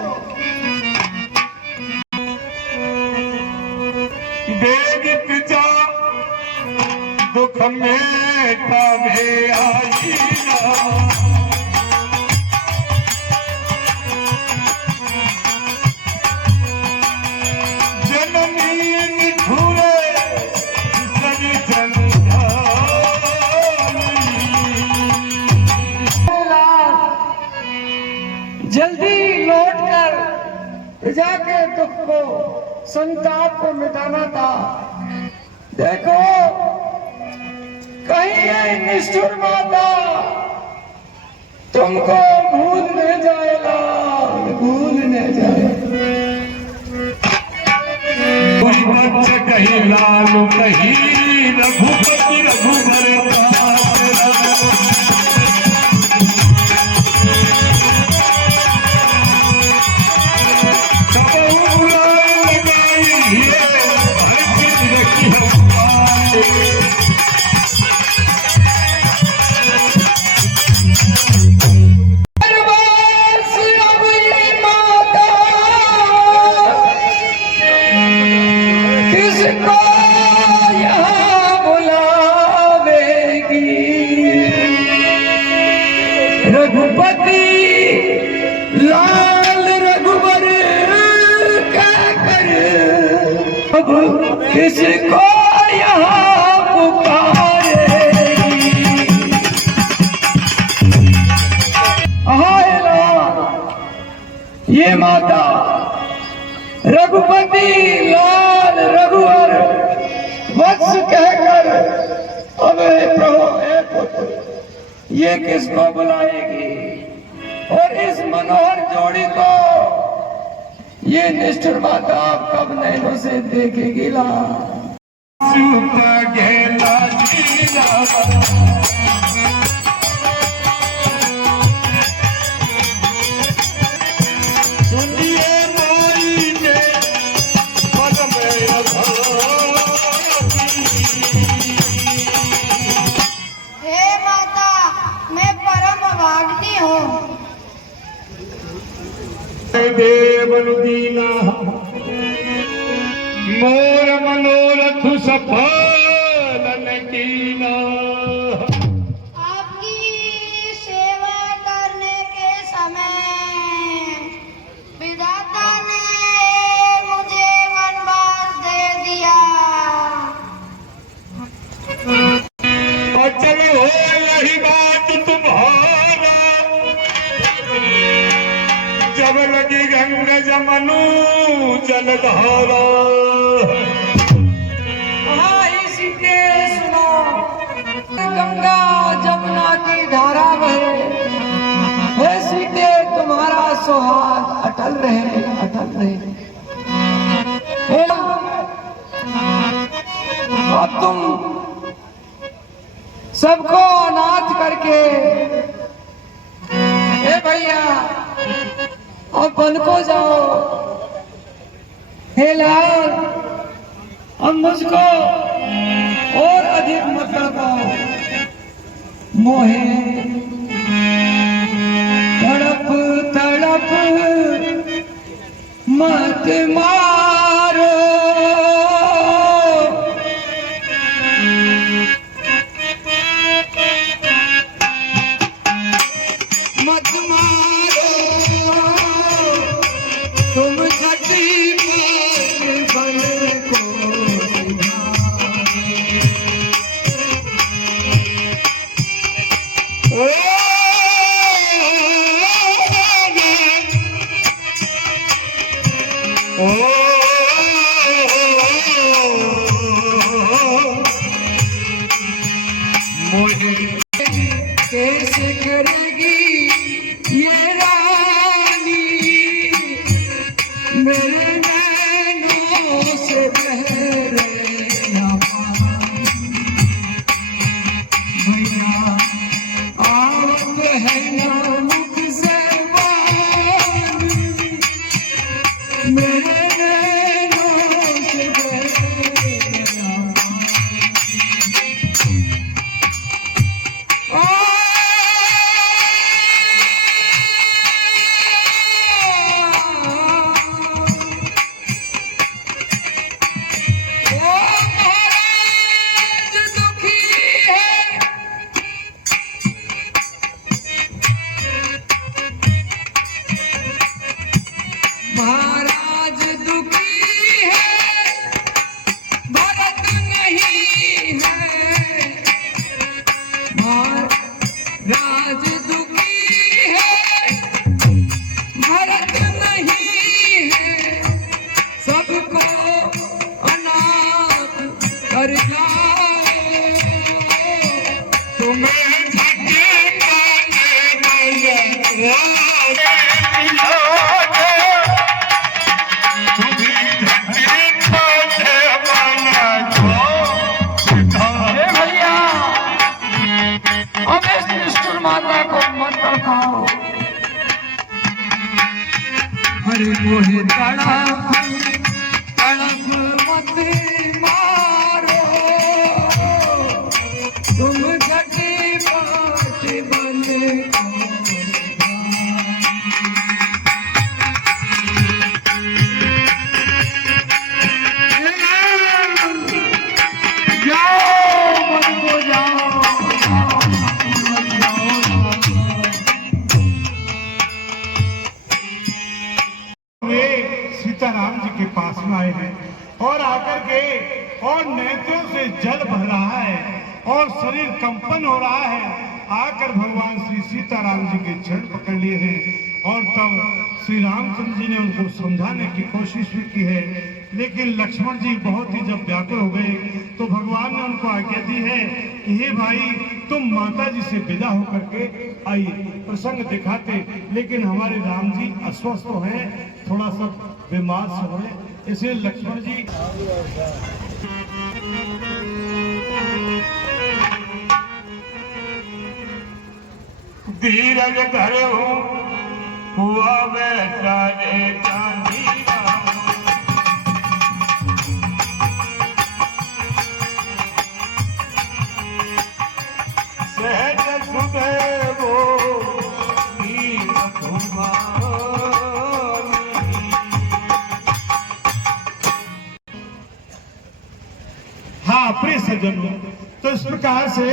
बेगित जा दुख में तबे आई जननी निठुरे सरी जल्दी लौटकर प्रजा के दुख को, संताप को मिटाना था। देखो कहीं ये निष्ठुर माता तुमको भूल न जाएगा, भूल न जाए। बच्च कहीं लालू कहीं रघुपति रघुबर रघुपति लाल रघुवर क्या कर, अब किसको यहाँ पुकारेगी। हाय ये माता रघुपति लाल रघुवर वत्स कहकर अब प्रभु ये किसको बुलाएगी और इस मनोहर जोड़ी को ये निष्ठुर माता आप कब नैनों से देखेगी ला। देवनु दीना मोर मनोरथ सफल कीना। आपकी सेवा करने के समय विधाता ने मुझे वनवास दे दिया। अचल हो यही बात तुम्हारा, जब लगी गंग जमनु जलधारा। हाँ इसी के सुनो, गंगा जमुना की धारा बहे, ऐसी के तुम्हारा सुहाग अटल रहे, अटल रहे। अब तुम सबको अनाथ करके ए भैया अब बन को जाओ। हे लाल अब मुझको और अधिक मत तड़पाओ, मोहे तड़प तड़प मत मारो। मत मारो तुम सती बन को कैसे करेगी ये रानी मेरे नैनों से बह रहे भैया आवत है ना मुख से वाणी मेरे नैनों से बह महाराज दुखी है भरत नहीं है। महाराज दुखी है भरत नहीं है। सबको अनाथ कर जाओ तुम्हें अब इस निष्ठुर माता को मत तड़पाओ। हरे मोहे तड़प तड़प मत मारो तुम घटी बाट बन सीताराम जी के पास में आए हैं और आकर के और नेत्रों से जल बह रहा है और शरीर कंपन हो रहा है। आकर भगवान श्री सीताराम जी के चरण पकड़ लिए हैं और तब श्री रामचंद्र जी ने उनको समझाने की कोशिश भी की है, लेकिन लक्ष्मण जी बहुत ही जब व्याकुल हो गए तो भगवान ने उनको आज्ञा दी है कि हे भाई तुम माता जी से विदा होकर के आइए। प्रसंग दिखाते लेकिन हमारे राम जी अस्वस्थ हैं, थोड़ा सा बीमार से हुए, इसलिए लक्ष्मण जी धीरज धरो हुआ वैसा रे चांदी सहज सुदेवो हाँ प्रिय सज्जनों, तो इस प्रकार से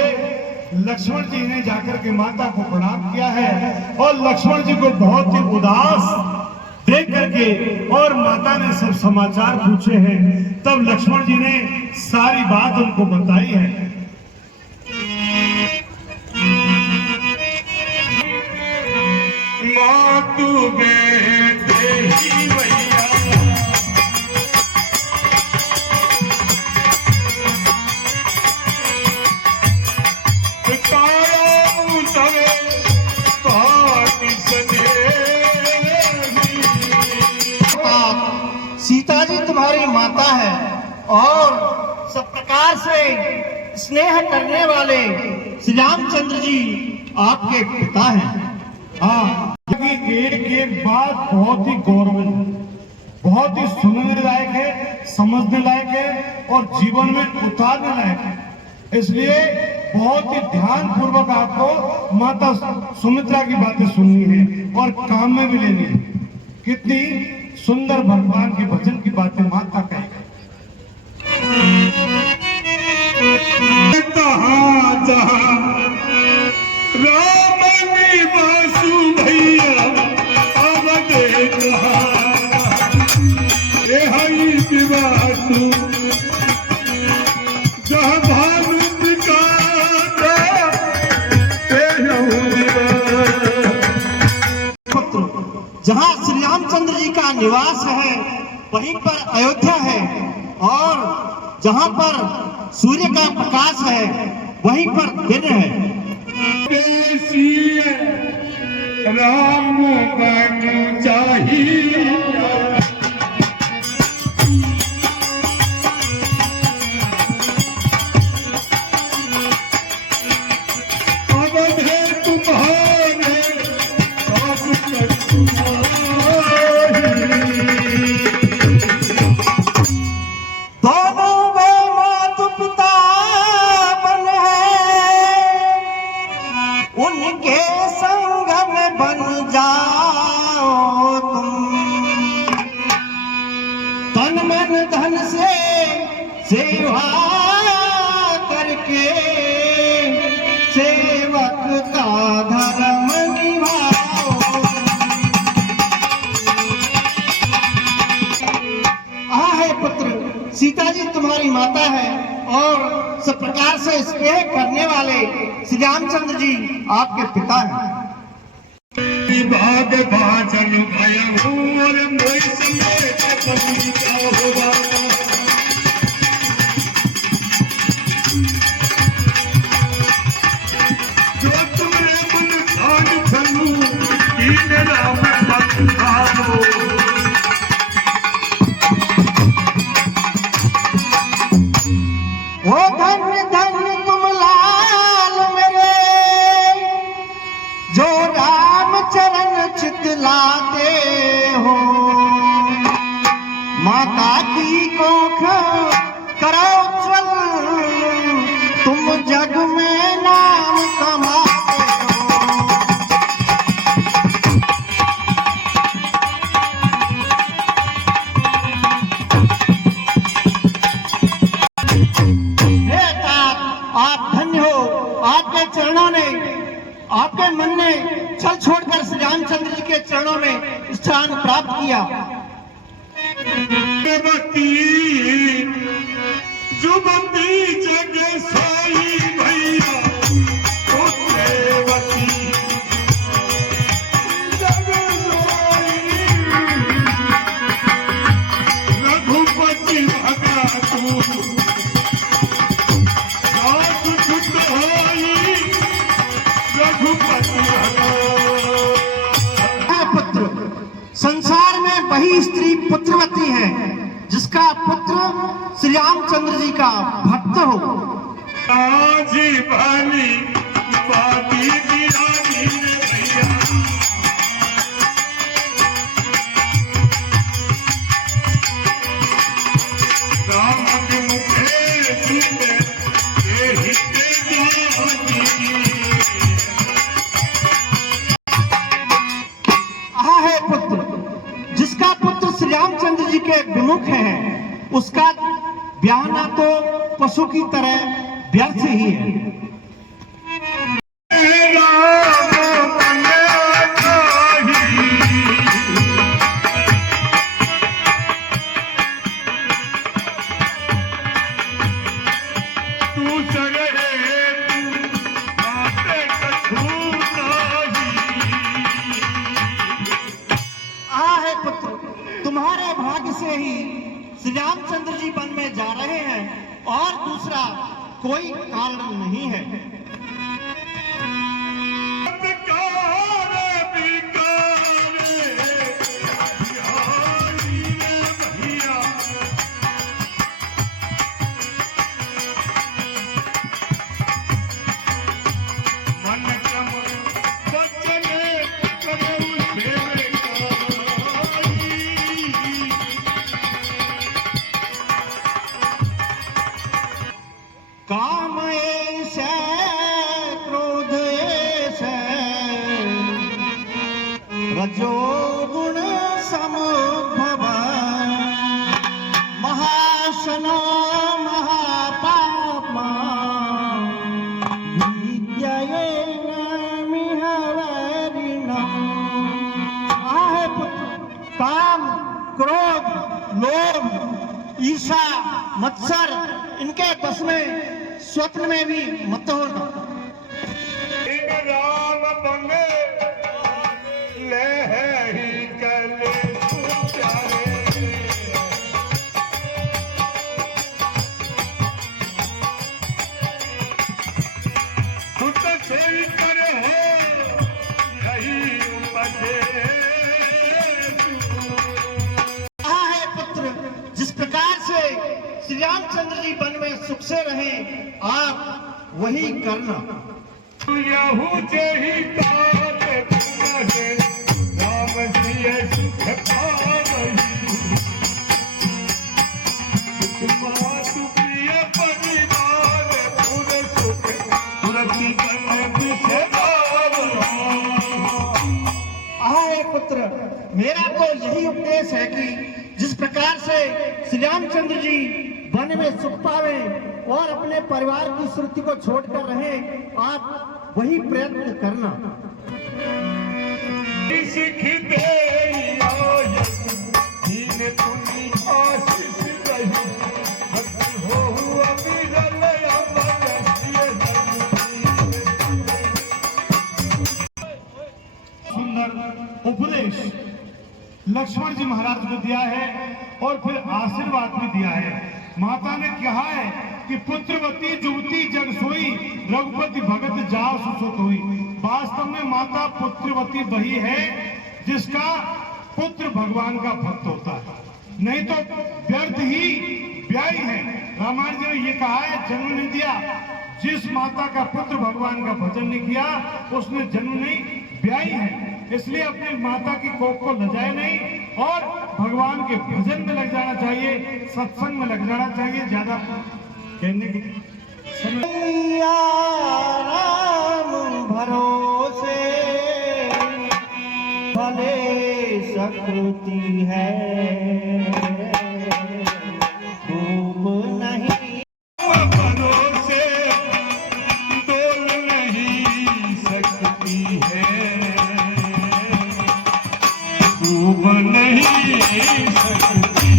लक्ष्मण जी ने जाकर के माता को प्रणाम किया है और लक्ष्मण जी को बहुत ही उदास देख करके और माता ने सब समाचार पूछे हैं। तब लक्ष्मण जी ने सारी बात उनको बताई है। मातु बेटे ही भैया सीता जी तुम्हारी माता है और सब प्रकार से स्नेह करने वाले श्री रामचंद्र जी आपके पिता हैं। हाँ, एक एक बात बहुत ही गौरव, बहुत ही सुनने लायक है, समझने लायक है और जीवन में उतारने लायक है। इसलिए बहुत ही ध्यान पूर्वक आपको माता सुमित्रा की बातें सुननी है और काम में भी लेनी है। कितनी सुंदर भगवान के भजन की बातें माता कहे। कहाँ जहाँ राम निवासु भैया अवधे कहाँ हरि निवासु जहाँ भानु पुत्र, जहाँ श्री रामचंद्र जी का निवास है वहीं पर अयोध्या है और जहाँ पर सूर्य का प्रकाश है वहीं पर दिन है। राम बन चाहिए उनके संग में बन जाओ तुम, तन मन धन से सेवा करके सेवक का धर्म निभाओ। है पुत्र, सीता जी तुम्हारी माता है और सब प्रकार से स्नेह करने वाले श्री रामचंद्र जी आपके पिता हैं। भाग भाजन भय और मोई समेत बंदिता होगा जो तुम्हें मन धान छलू कीन राम पद भावो। ओ धन्य धन्य तुम लाल मेरे, जो राम चरण चितलाते हो। माता की कोख करो उज्ज्वल, तुम जग में नाम कमाते हो। आप धन्य हो, आपके चरणों ने, आपके मन ने छल छोड़कर श्री रामचंद्र जी के चरणों में स्थान प्राप्त किया। जुबती जग साई भैया ओ देवती जग जोई रघुपति भगा तू पुत्र, संसार में वही स्त्री पुत्रवती है जिसका पुत्र श्री रामचंद्र जी का भक्त हो। जी भाली बाती दीवानी रे भैया राम के मुखे सुने ये हिते जानी। है पुत्र, जिसका पुत्र श्री रामचंद्र जी के विमुख है उसका ब्याहना तो पशु की तरह व्यर्थ ही है। तुम्हारे भाग्य से ही श्री रामचंद्र जी वन में जा रहे हैं और दूसरा कोई कारण नहीं है। काम ऐसे क्रोध ऐसे रजोगुण समुद्भव महाशनो महापाप्मा विद्ययेन मिहवरिणम्। आहे काम, क्रोध, लोभ, ईर्षा, मत्सर इनके बस में स्वप्न में भी मत होना। राम बने लहरी कले प्यारे सुत से करे यही है पुत्र, जिस प्रकार से श्री रामचंद्र जी वन में सुख से रहे आप वही करना। यहू जही ताप पुनः राम सिय सुख पावही मातु प्रिय परिवार पुर सुख पुरति बन आए पुत्र, मेरा तो यही उपदेश है कि जिस प्रकार से श्री रामचंद्र जी वन में सुख पावे और अपने परिवार की श्रुति को छोड़कर रहे, आप वही प्रयत्न करना। सुंदर उपदेश लक्ष्मण जी महाराज को दिया है और फिर आशीर्वाद भी दिया है। माता ने कहा है कि पुत्रवती जुवती जग सोई रघुपति भगत जाओ सुसुत हुई। वास्तव में माता पुत्रवती वही है जिसका पुत्र भगवान का भक्त होता है, नहीं तो व्यर्थ ही ब्याही है। रामायण जी ने ये कहा है, जन्म नहीं दिया, जिस माता का पुत्र भगवान का भजन नहीं किया उसने जन्म नहीं, ब्याही है। इसलिए अपनी माता की कोख को लजाए नहीं और भगवान के भजन में लग जाना चाहिए, सत्संग में लग जाना चाहिए। ज्यादा कहने की राम भरोसे भले सकृति है खूब नहीं भरोसे डोल नहीं सकती है डूब नहीं सकती।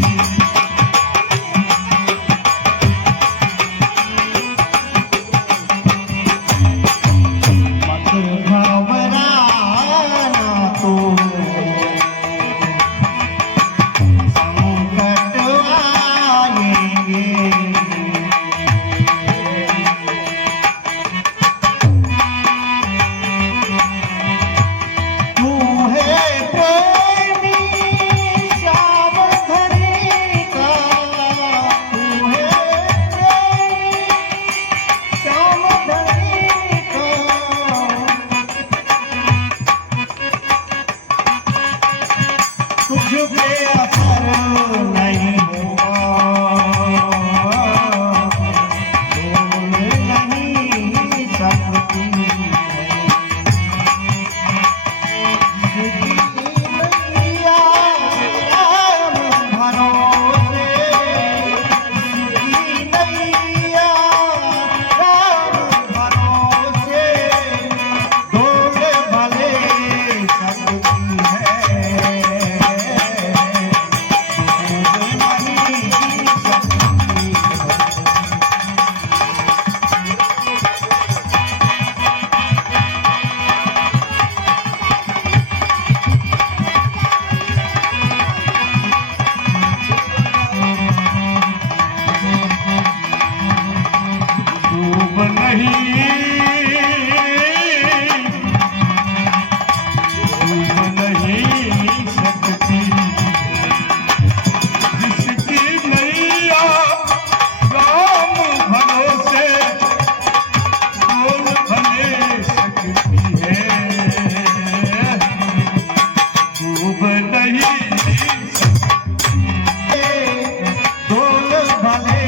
भले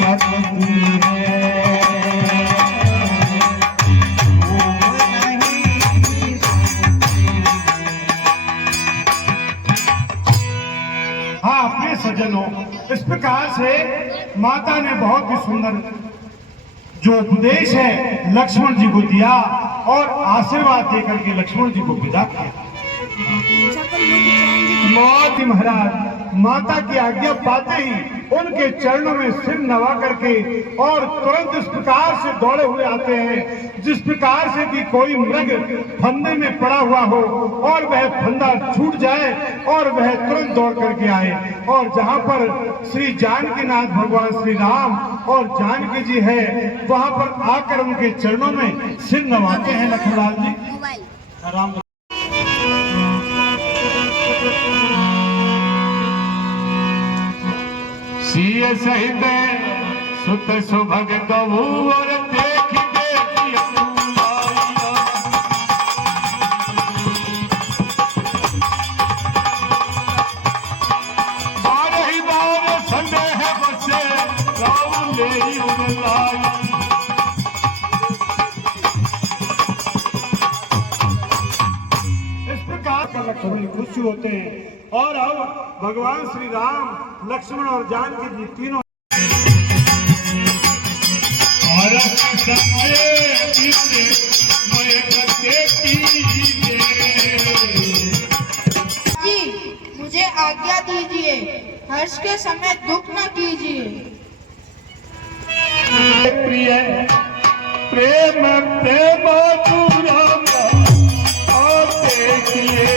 सकती है। प्रकार से माता ने बहुत ही सुंदर जो उपदेश है लक्ष्मण जी को दिया और आशीर्वाद देकर के लक्ष्मण जी को विदा किया। मौत महाराज माता की आज्ञा पाते ही उनके चरणों में सिर नवा करके और तुरंत इस प्रकार से दौड़े हुए आते हैं जिस प्रकार से कि कोई मृग फंदे में पड़ा हुआ हो और वह फंदा छूट जाए और वह तुरंत दौड़ करके आए और जहां पर श्री जानकीनाथ भगवान श्री राम और जानकी जी है वहां पर आकर उनके चरणों में सिर नवाते हैं लखनलाल जी। राम सिय सहित सुत सुभग गऊ और देख देखी अकुलाइया। बारही बार संदेह बसे गऊ ले उड़लाई। इस प्रकार का लक्ष्मण खुश होते हैं और अब भगवान श्री राम लक्ष्मण और जानकी जी तीनों जी मुझे आज्ञा दीजिए, हर्ष के समय दुख न कीजिए। प्रिय प्रेम प्रेम और देखिए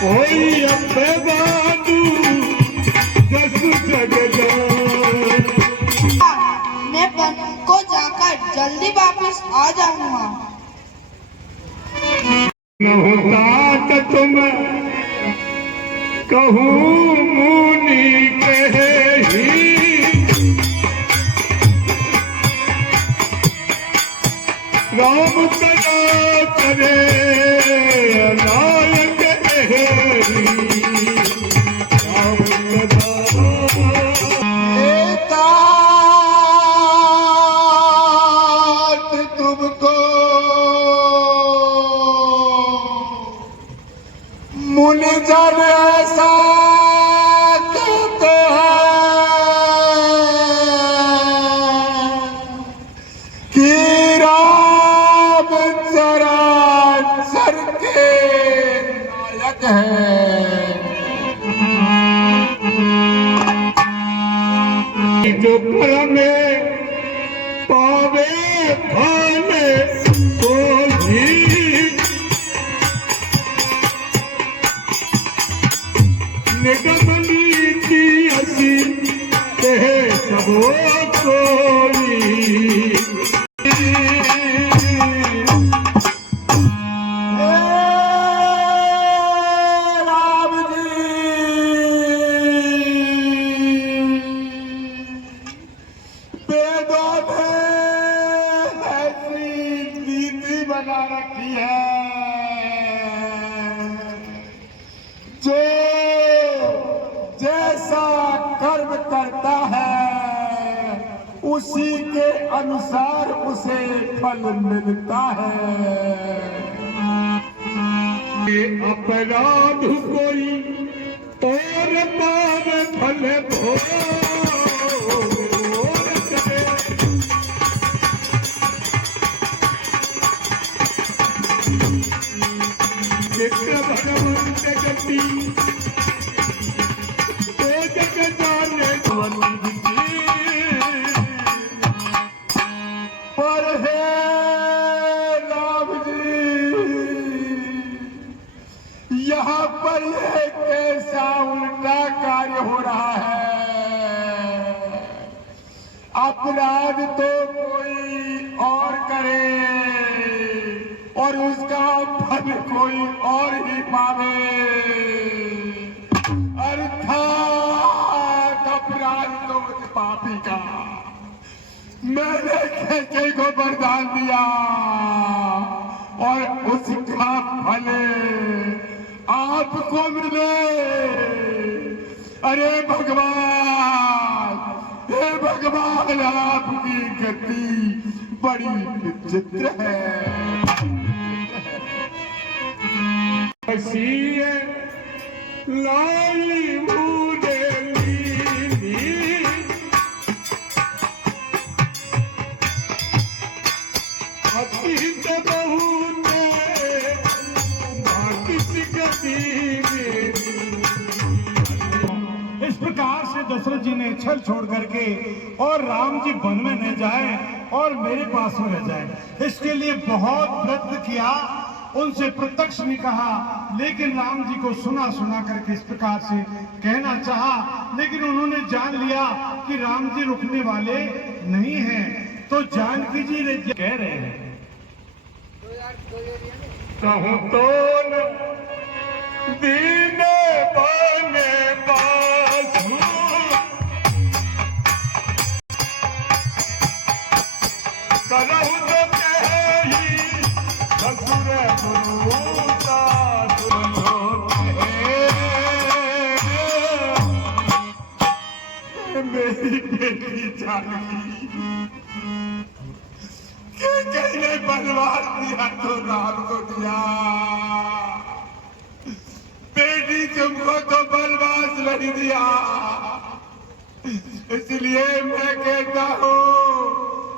कोई मैं वन को जाकर जल्दी वापस आ जाऊंगा। न होता तो तुम कहूँ मुनि कहे ही राम करा करे नायक तुमको मुनि जन ऐसा कहते हैं कि राम चराचर के नायक है। जो परम पावे भाले को भी निगम नीति असी कहे सबो कोई। राम जी वेदों में ऐसी नीति बना रखी है जो जैसा कर्म करता है उसी के अनुसार उसे फल मिलता है। अपराध कोई और पाव फल भोग करे। चित्र भगवान जगती तो जग जाने पर हे राम जी यहाँ पर यह कैसा उल्टा कार्य हो रहा है। अपराध तो कोई और करे और उसका फल कोई और ही पावे। अर्थात अपराध तो उस पापी का। मैंने कैके को वरदान दिया और उसका फल आपको मिले। अरे भगवान, हे भगवान, आपकी गति बड़ी विचित्र है। बसिए लाई मुरेली अतीत बहुत किस गति में। इस प्रकार से दशरथ जी ने छल छोड़ करके और राम जी वन में न जाए और मेरे पास में रह जाए, इसके लिए बहुत प्रयत्न किया, उनसे प्रत्यक्ष नहीं कहा, लेकिन राम जी को सुना सुना करके इस प्रकार से कहना चाहा, लेकिन उन्होंने जान लिया कि राम जी रुकने वाले नहीं हैं, तो जानकी जी ने कह रहे हैं कहूँ तो न दीने बने बासु करहु तो कही ससुर गुरु सासुर मेरी बेटी जानकी के कहने बनवास दिया तो राम को दिया, बेटी तुमको तो बनवास नहीं दिया, इसलिए मैं कहता हूँ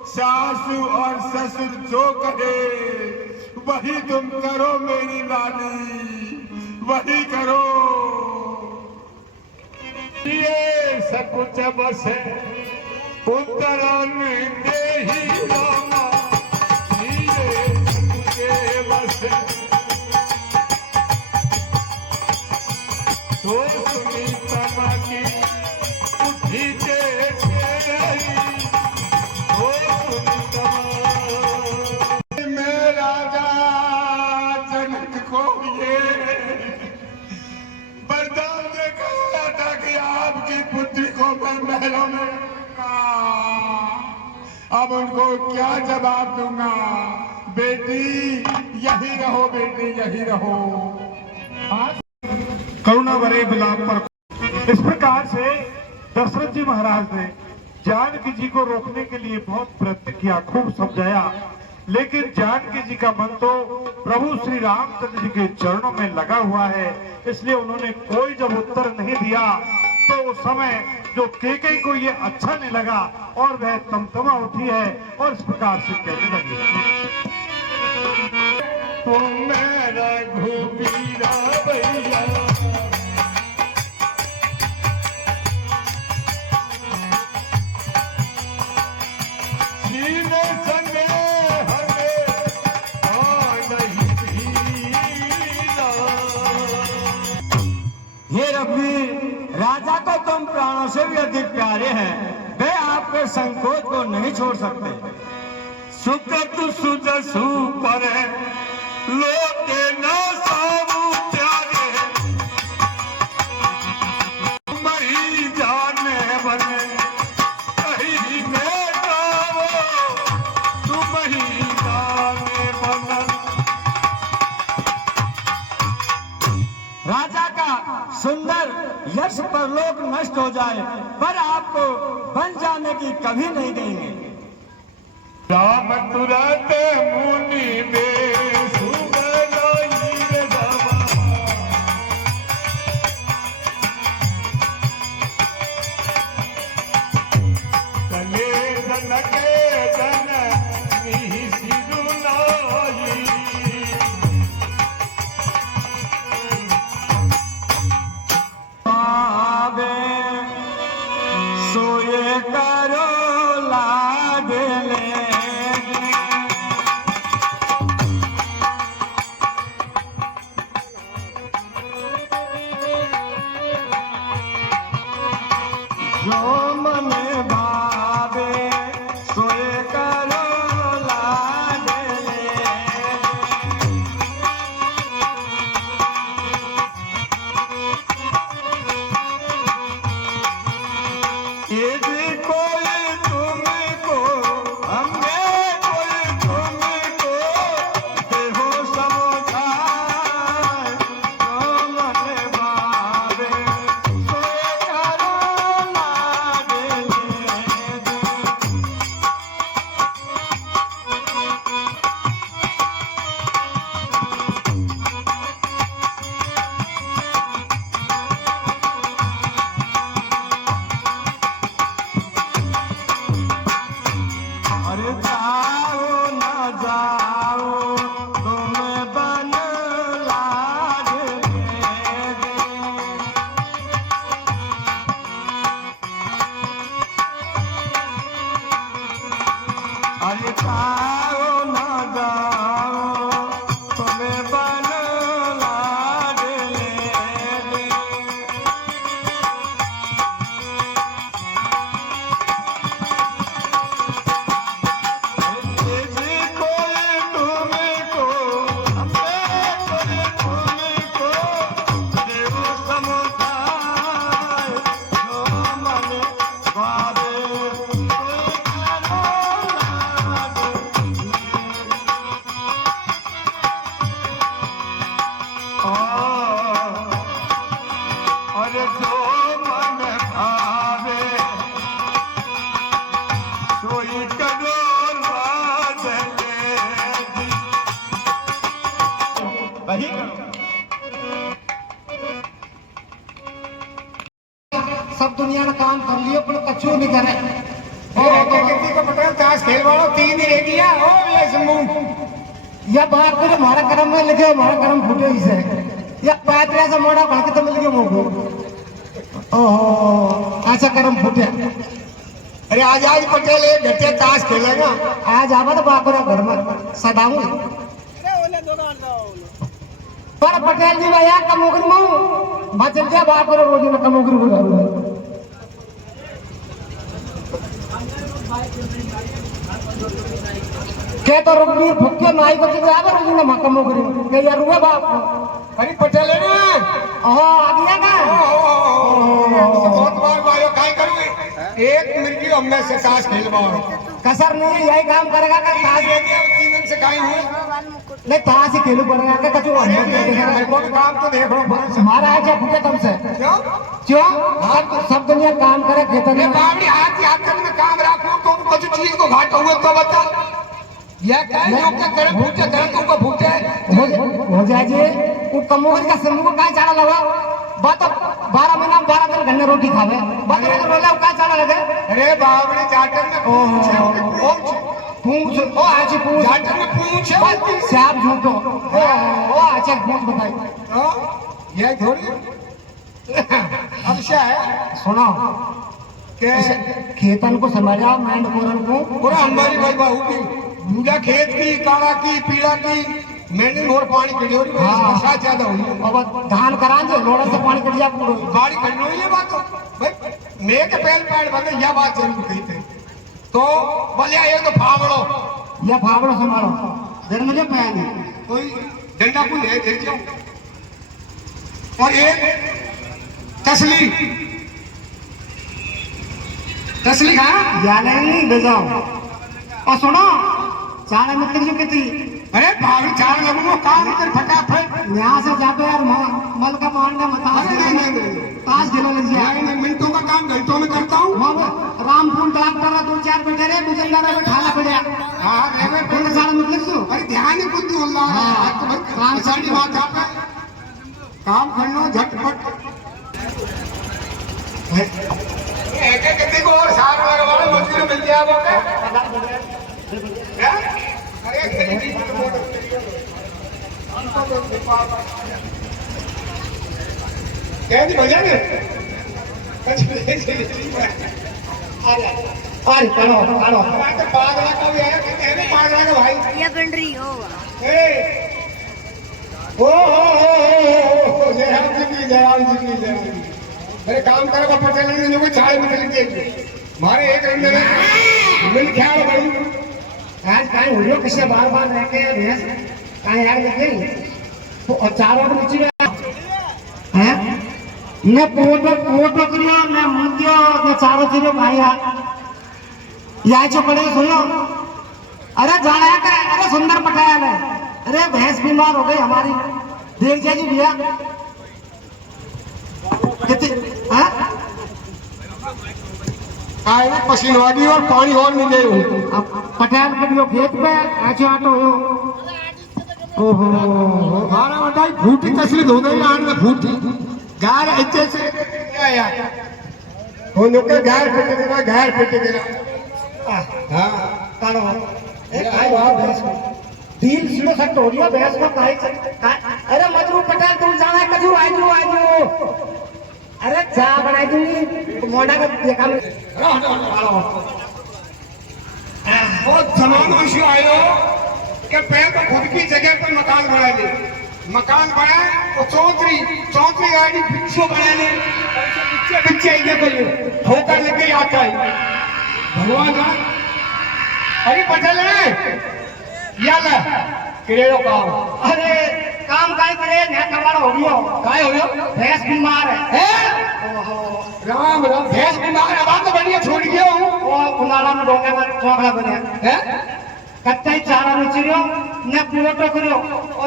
सासू और ससुर जो कहे वही तुम करो मेरी लाली, वही करो। ये सकुच बसे पुत्रन देहि रामा, ये सकुचे बसे तो सुनी तमकी उठी के तो सुनी तमकी। मैं राजा जनक को ये वरदान देखा था कि आपकी पुत्री को मैं महलों में रखूंगा। अब उनको क्या जवाब दूंगा? बेटी यही रहो, बेटी यही रहो। करुणा भरे विलाप पर। इस प्रकार से दशरथ जी महाराज ने जानकी जी को रोकने के लिए बहुत प्रयत्न किया, खूब समझाया, लेकिन जानकी जी का मन तो प्रभु श्री रामचंद्र जी के चरणों में लगा हुआ है, इसलिए उन्होंने कोई जब उत्तर नहीं दिया तो उस समय जो केकई को ये अच्छा नहीं लगा और वह तमतमा उठी है और इस प्रकार से कहने लगी, तुम रघुबीरा भैया सीने संगे हमें हे रघुवीर, राजा को तुम प्राणों से भी अधिक प्यारे हैं, वे आपके संकोच को नहीं छोड़ सकते। सुकृत सुजसु पर लोके न सावु प्यारे, मही जाने बने कहीं में गावो, तुम ही जाने बन। राजा का सुंदर यश परलोक नष्ट हो जाए पर आपको बन जाने की कभी नहीं देंगे। राम तुरत मुनि में सुबलाई रे रामा, चले जनक जननी सिरुनाई, पावे सोए करो लाडले, जो मन भावे सोए करो लाडले। यदि कोई तुमको हमें कोई तुमको देहो समझाए, जो मन भावे सोए करो लाडले। सब दुनिया ने काम कर लियो पर कछु नहीं करे। किसी को पटेल ताश खेल वालों 3 ही रह गया हो ये समूह। या बात करे हमारा कर्म में लिखे हमारा कर्म फूटे इसे या पैतरा से मोड़ा भड़क तो मिल गया मोको। ओहो अच्छा कर्म फूटे। अरे आज पटेल एक घंटे ताश खेलेगा। आज आवा तो बाकुरा घर में सदाऊं पर पटेल जी भैया कमोगरी में बचल गया बाकुरा रोजी में कमोगरी को के तो रुकनी फुक्के नाई को चले आवे रोजी में कमोगरी के यार हुआ बाप। अरे पटेल है ना ओहो आ गया का बहुत बार भाइयों काय करूंगी एक मिनट की हमने से ताश खेलवाओ। कसर नहीं यही काम करेगा का ताश ये दिया 3 दिन से काय हुए नहीं ताश ही खेलू पड़ेगा का कछु मेरे को भी काम तो देख लो हमारा है फुटे तुमसे क्यों क्यों सब दुनिया काम करे खेतों ये में बावड़ी हाथ में काम रखो तो कुछ चीज को घाटा हुए तो बता यह क्या है लोग के करे भूखे करे तुमको भूखे हो जाए जी वो कमोगरी का समूह को कहाँ चाड़ा लगा बात 12 महीना 12 दिन घंटे रोटी खावे बात रोला कहाँ चाड़ा लगे। अरे बावड़ी जाटर में पूछ ओ आज पूछ जाटर में पूछ श्याम झूठो ओ अच्छा पूछ बताई ये थोड़ी अब क्या है सुनो के खेतन को समझा माइंड कोरन को पूरा हमारी भाई बहू की बूढ़ा खेत की काला की पीला की मैंने और पानी कड़ी हो रही है बरसात ज्यादा हुई अब धान करा दे लोड़ा से पानी कट जा पूरा गाड़ी करनी हुई ये बात भाई मैं के पहल पैड बंदे यह बात जरूर कही थी तो बोलिया ये तो फावड़ो या फावड़ो संभालो देर मुझे पैन कोई डंडा को ले दे जाओ और एक तसली कहाँ या नहीं ले जाओ और सुनो चार मित्र जो कहती अरे भाभी चार लगूंगा काम कर फटाफट यहाँ से जाते यार मल का मारने मता ताश खेलो लग जाए मैं मिनटों का काम घंटों में करता हूँ रामपुर डॉक्टर 2-4 बैठे रे गुजरना रे ठाला पड़े हाँ मैं फिर सारा मतलब सो अरे ध्यान ही बुद्धि होना काम सारी बात आप है काम करना झटपट एक एक गड्ढे को और सार लगवाना मजदूर मिल गया वो क्या अरे क्या नहीं भजा ने अरे चलो चलो पागला का भी आया कहते हैं पागला का भाई ये बन रही हो जयराम जी अरे काम करो पटेल ने कोई चाय में चली जाएगी हमारे एक रन में मिल ख्याल बड़ी आज काहे हो किसे बार-बार रह के भैंस काहे यार देख तो और चारों को नीचे हैं ने पोटो करियो ने मुंदियो ने चारों चीजों भाई या जो पड़े सुनो अरे जाना का अरे सुंदर पटाया है अरे भैंस बीमार हो गई हमारी देख जाइए भैया कितने हैं आए पसीनवादी और पानी और मिले अब पटेल करियो खेत पे आचो आटो हो ओहो हमारा बताई फूटी तस्वीर धो गई आन में फूटी गार ऐसे से आया वो लोग का गार फेंके देना हाँ तारो एक आई वाह भैंस दिल सुनो सट हो गया भैंस को काहे अरे मजरू पटेल तुम जाना कजू आजू अरे चा बनाई दूंगी मोटा का देखा बहुत जमान विषय आयो कि पहले तो खुद की जगह पर मकान बना ले मकान बना तो चौथरी गाड़ी पिछो बना ले पीछे इधर कोई ठोकर लेके आता है भगवान का अरे पटेल याला किरेरो काम अरे काम काय करे ने कबाड़ हो गयो काय हो गयो भैंस बीमार है राम भैंस बीमार है बात तो बढ़िया छोड़ गया हूँ वो उनाला में डोंगे में चौकड़ा बने है कत्ते चारा में चिरियो ने पोटो करियो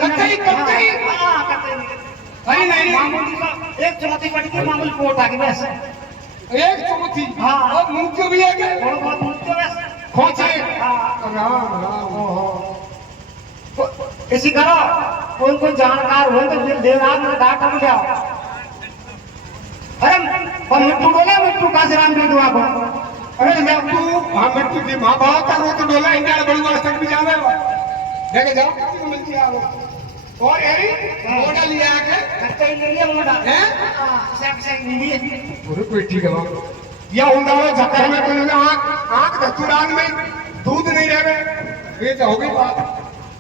कत्ते हां कत्ते अरे नहीं मामूली का एक चौथी पड़ी की मामूली पोट आ गई बस एक चौथी हाँ और मुंह क्यों भी है क्या थोड़ा बहुत मुझे बस खोचे हां राम किसी करो कोई जानकार हो तो देवराज में डाटा में ले आओ अरे और मिट्टू बोले विश्राम दे दो आप। अरे जब तू हमें तुझे माँ बाप का वो तो डोला इंडिया बड़ी वास तक भी जावे देखे जाओ कितनी मिलती है वो और यारी मोड़ा लिया के खर्चा ही ले लिया मोटा हैं से लिए पूरे कोई ठीक है या उंडालो झक्कर में कोई आंख धतुरान में दूध नहीं रहे ये तो हो गई बात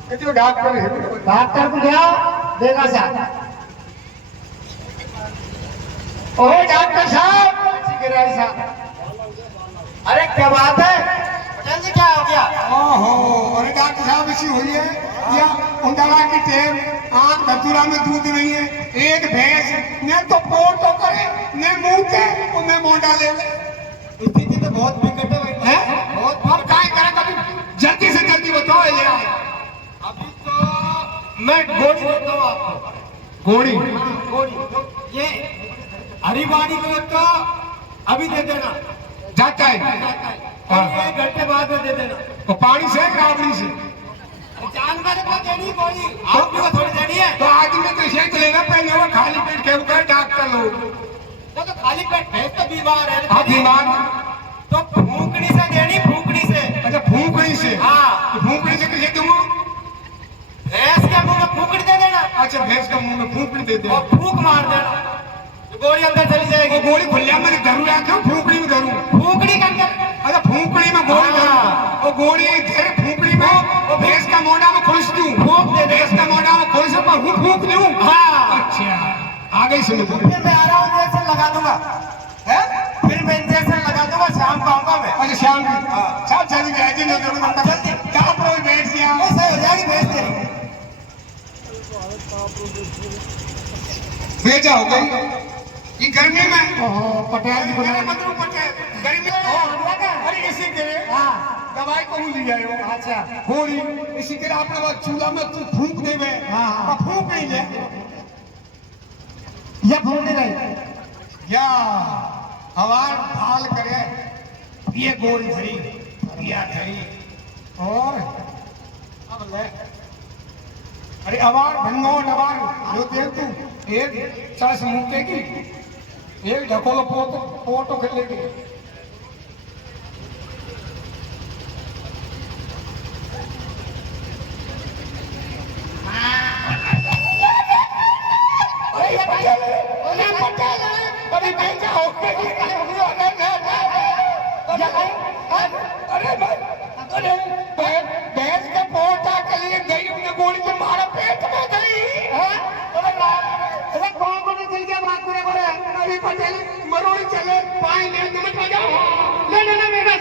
कितने डॉक्टर है डॉक्टर को गया देगा साहब। ओ डॉक्टर साहब सिकराई साहब अरे क्या बात है जल्दी क्या हो गया? ओहो अरे डॉक्टर साहब इसी हुई है या उंडाला की टेम आंख धतुरा में दूध नहीं है एक भैंस ने तो पोर तो करे ने मुंह के उन्हें मोटा ले ले स्थिति तो बहुत विकट है बहुत अब काय करे कभी जल्दी से जल्दी बताओ ये अभी तो मैं गोली देता हूँ आपको। गोली गोली ये हरिवाड़ी को तो अभी दे देना जाता है और ये घंटे बाद में दे देना। तो पानी से राबड़ी से जानवर को देनी गोली आदमी को थोड़ी देनी है। तो आदमी तो इसे चलेगा पहले वो खाली पेट के ऊपर डॉक्टर लोग वो तो खाली पेट भैंस तो बीमार है आप बीमार तो फूंकनी से देनी फूंकनी से। अच्छा फूंकनी से हाँ तो फूंकनी से किसे दूंगा भैंस के मुंह में फूंकनी दे देना अच्छा भैंस का मुंह में फूंकनी दे दे और फूंक मार देना तो गोली अंदर चली जाएगी। वो गोली खुलिया में धरू रखा फूंकनी में धरू फूंकनी के अंदर अच्छा फूंकनी में गोली धरू वो गोली घेर फूंकनी में वो भैंस का मोड़ा में खुश दूं फूंक दे भैंस का मोड़ा में खुश पर हूँ फूंक दूं हाँ अच्छा आगे सुनो फिर मैं आ रहा हूँ इंजेक्शन लगा दूंगा है फिर मैं इंजेक्शन लगा दूंगा शाम को आऊंगा मैं। अच्छा शाम की सब चली गई जी नजर जल्दी क्या कोई बैठ गया ऐसा हो जाएगी भेज तेरी भेजा हो गई ये गर्मी में पटेल जी को मतलब पटेल गर्मी में अरे इसी के लिए दवाई को ले आए हो अच्छा गोली इसी के लिए आपने वो चूल्हा में तू फूंक देवे हाँ। फूंक नहीं ले ये फूंक नहीं रही या हवार भाल करे ये गोली धरी पिया धरी और अब ले अरे अवार भंगोट अवार जो देव तू एक चरस मुक्केगी एक ढकोलो पोटो खेलेगी भैंस के पोटा के लिए गई अपने गोली से मारा पेट में गई अरे कौन को नहीं चल गया बात करे बोले अभी पटेल मरोड़ी चले पानी ले नमक आ जाओ ले मेरा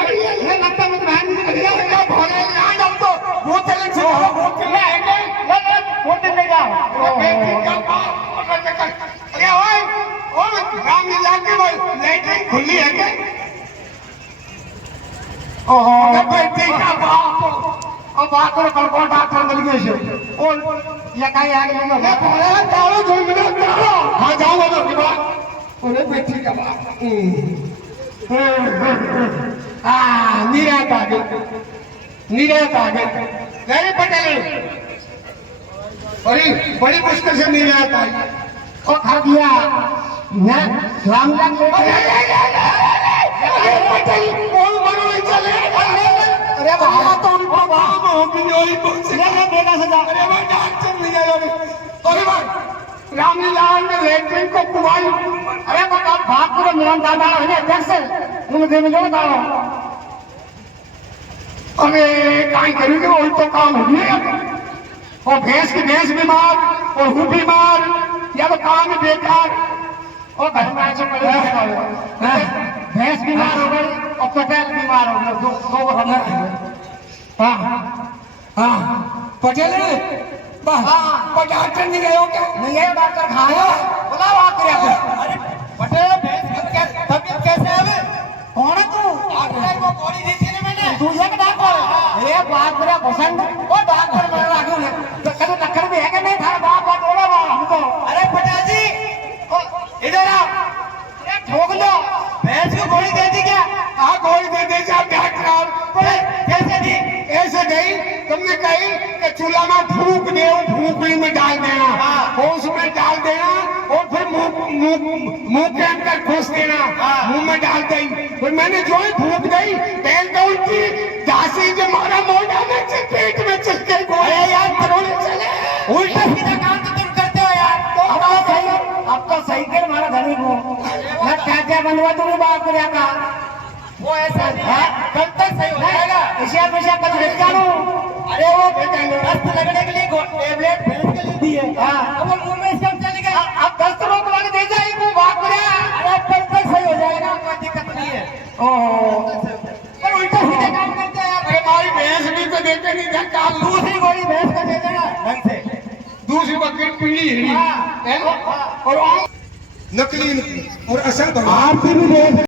अरे ये लगता मत बहन जी अरे क्या भोले यहां जाओ तो वो चले से वो चले ले वो ले जाओ बेटी का बाप अरे ओए रामलीला के वो लेटरिन खुली है क्या ओहो बेटी का बाप और बात करो कल कौन डॉक्टर मिल गए से और ये कहीं आ गए ना बोले तालो झोल में तालो हां जाओ तो की बात ओरे बेटी का बाप निरात आ गए गए पटेल अरे बड़ी मुश्किल से निरात आई और खा दिया मैं रामलाल पटेल कौन बनो चले अरे बाबा तो उनको बाबा होगी जोड़ी पहुंचे ले बेटा सजा अरे भाई डॉक्टर नहीं आया अरे भाई रामलीलाल ने लेटरिन को कुवाई अरे बाबा बात करो मेरा दादा है अध्यक्ष तुम दे मिलो दाओ अरे काई करेंगे वो तो काम हो गया और भैंस की भैंस बीमार और हूँ बीमार या तो काम ही बेकार और भैंस बीमार हो गई और पटेल बीमार हो गए दो हम पटेल पर डॉक्टर नहीं गए हो क्या नहीं है डॉक्टर खाया बुलाओ आकर अरे पटेल तबीयत कैसे है अभी कौन है तू डॉक्टर को गोली दी थी ना मैंने तू एक डॉक्टर अरे बात मेरा पसंद वो डॉक्टर मेरे लागू है कभी टक्कर भी है कि नहीं थारा बाप बात बोला हमको अरे पटेल जी इधर आओ अरे ठोक लो भैंस को गोली दे दी क्या हाँ गोली दे दी क्या डॉक्टर कैसे दी ऐसे गई, तुमने कही कि चूल्हा में फूक दे, फूकनी में डाल देना, और उसमें डाल देना, और फिर मुंह के अंदर घुस देना, मुंह में डाल दी। फिर मैंने जो ही फूक दी, पहल तो उल्टी झांसी जो मारा मोटा में पेट में चल के गोले यार करोड़े चले। उल्टा सीधा काम तो तुम करते हो यार। तो अब तो सही कर मारा धनी को ना, क्या बनवा तुम्हें बात कर का वो ऐसा नहीं है, कल तक सही हो जाएगा। इसे हमेशा कल भेज डालू। अरे वो दस्त लगने के लिए टेबलेट भैंस के लिए दी है। अब वो मुंह में इसका चले गए, अब दस्त रोक लगा दे जाए वो बात कर। अरे कल तक सही हो जाएगा, कोई दिक्कत नहीं है। ओहो पर उल्टा सीधे काम करते हैं यार। हमारी भैंस भी तो देते नहीं था, काम दूसरी गोली भैंस का दे देना ढंग से। दूसरी बकरी पीली हिड़ी और नकली और असल भगवान आपसे भी देख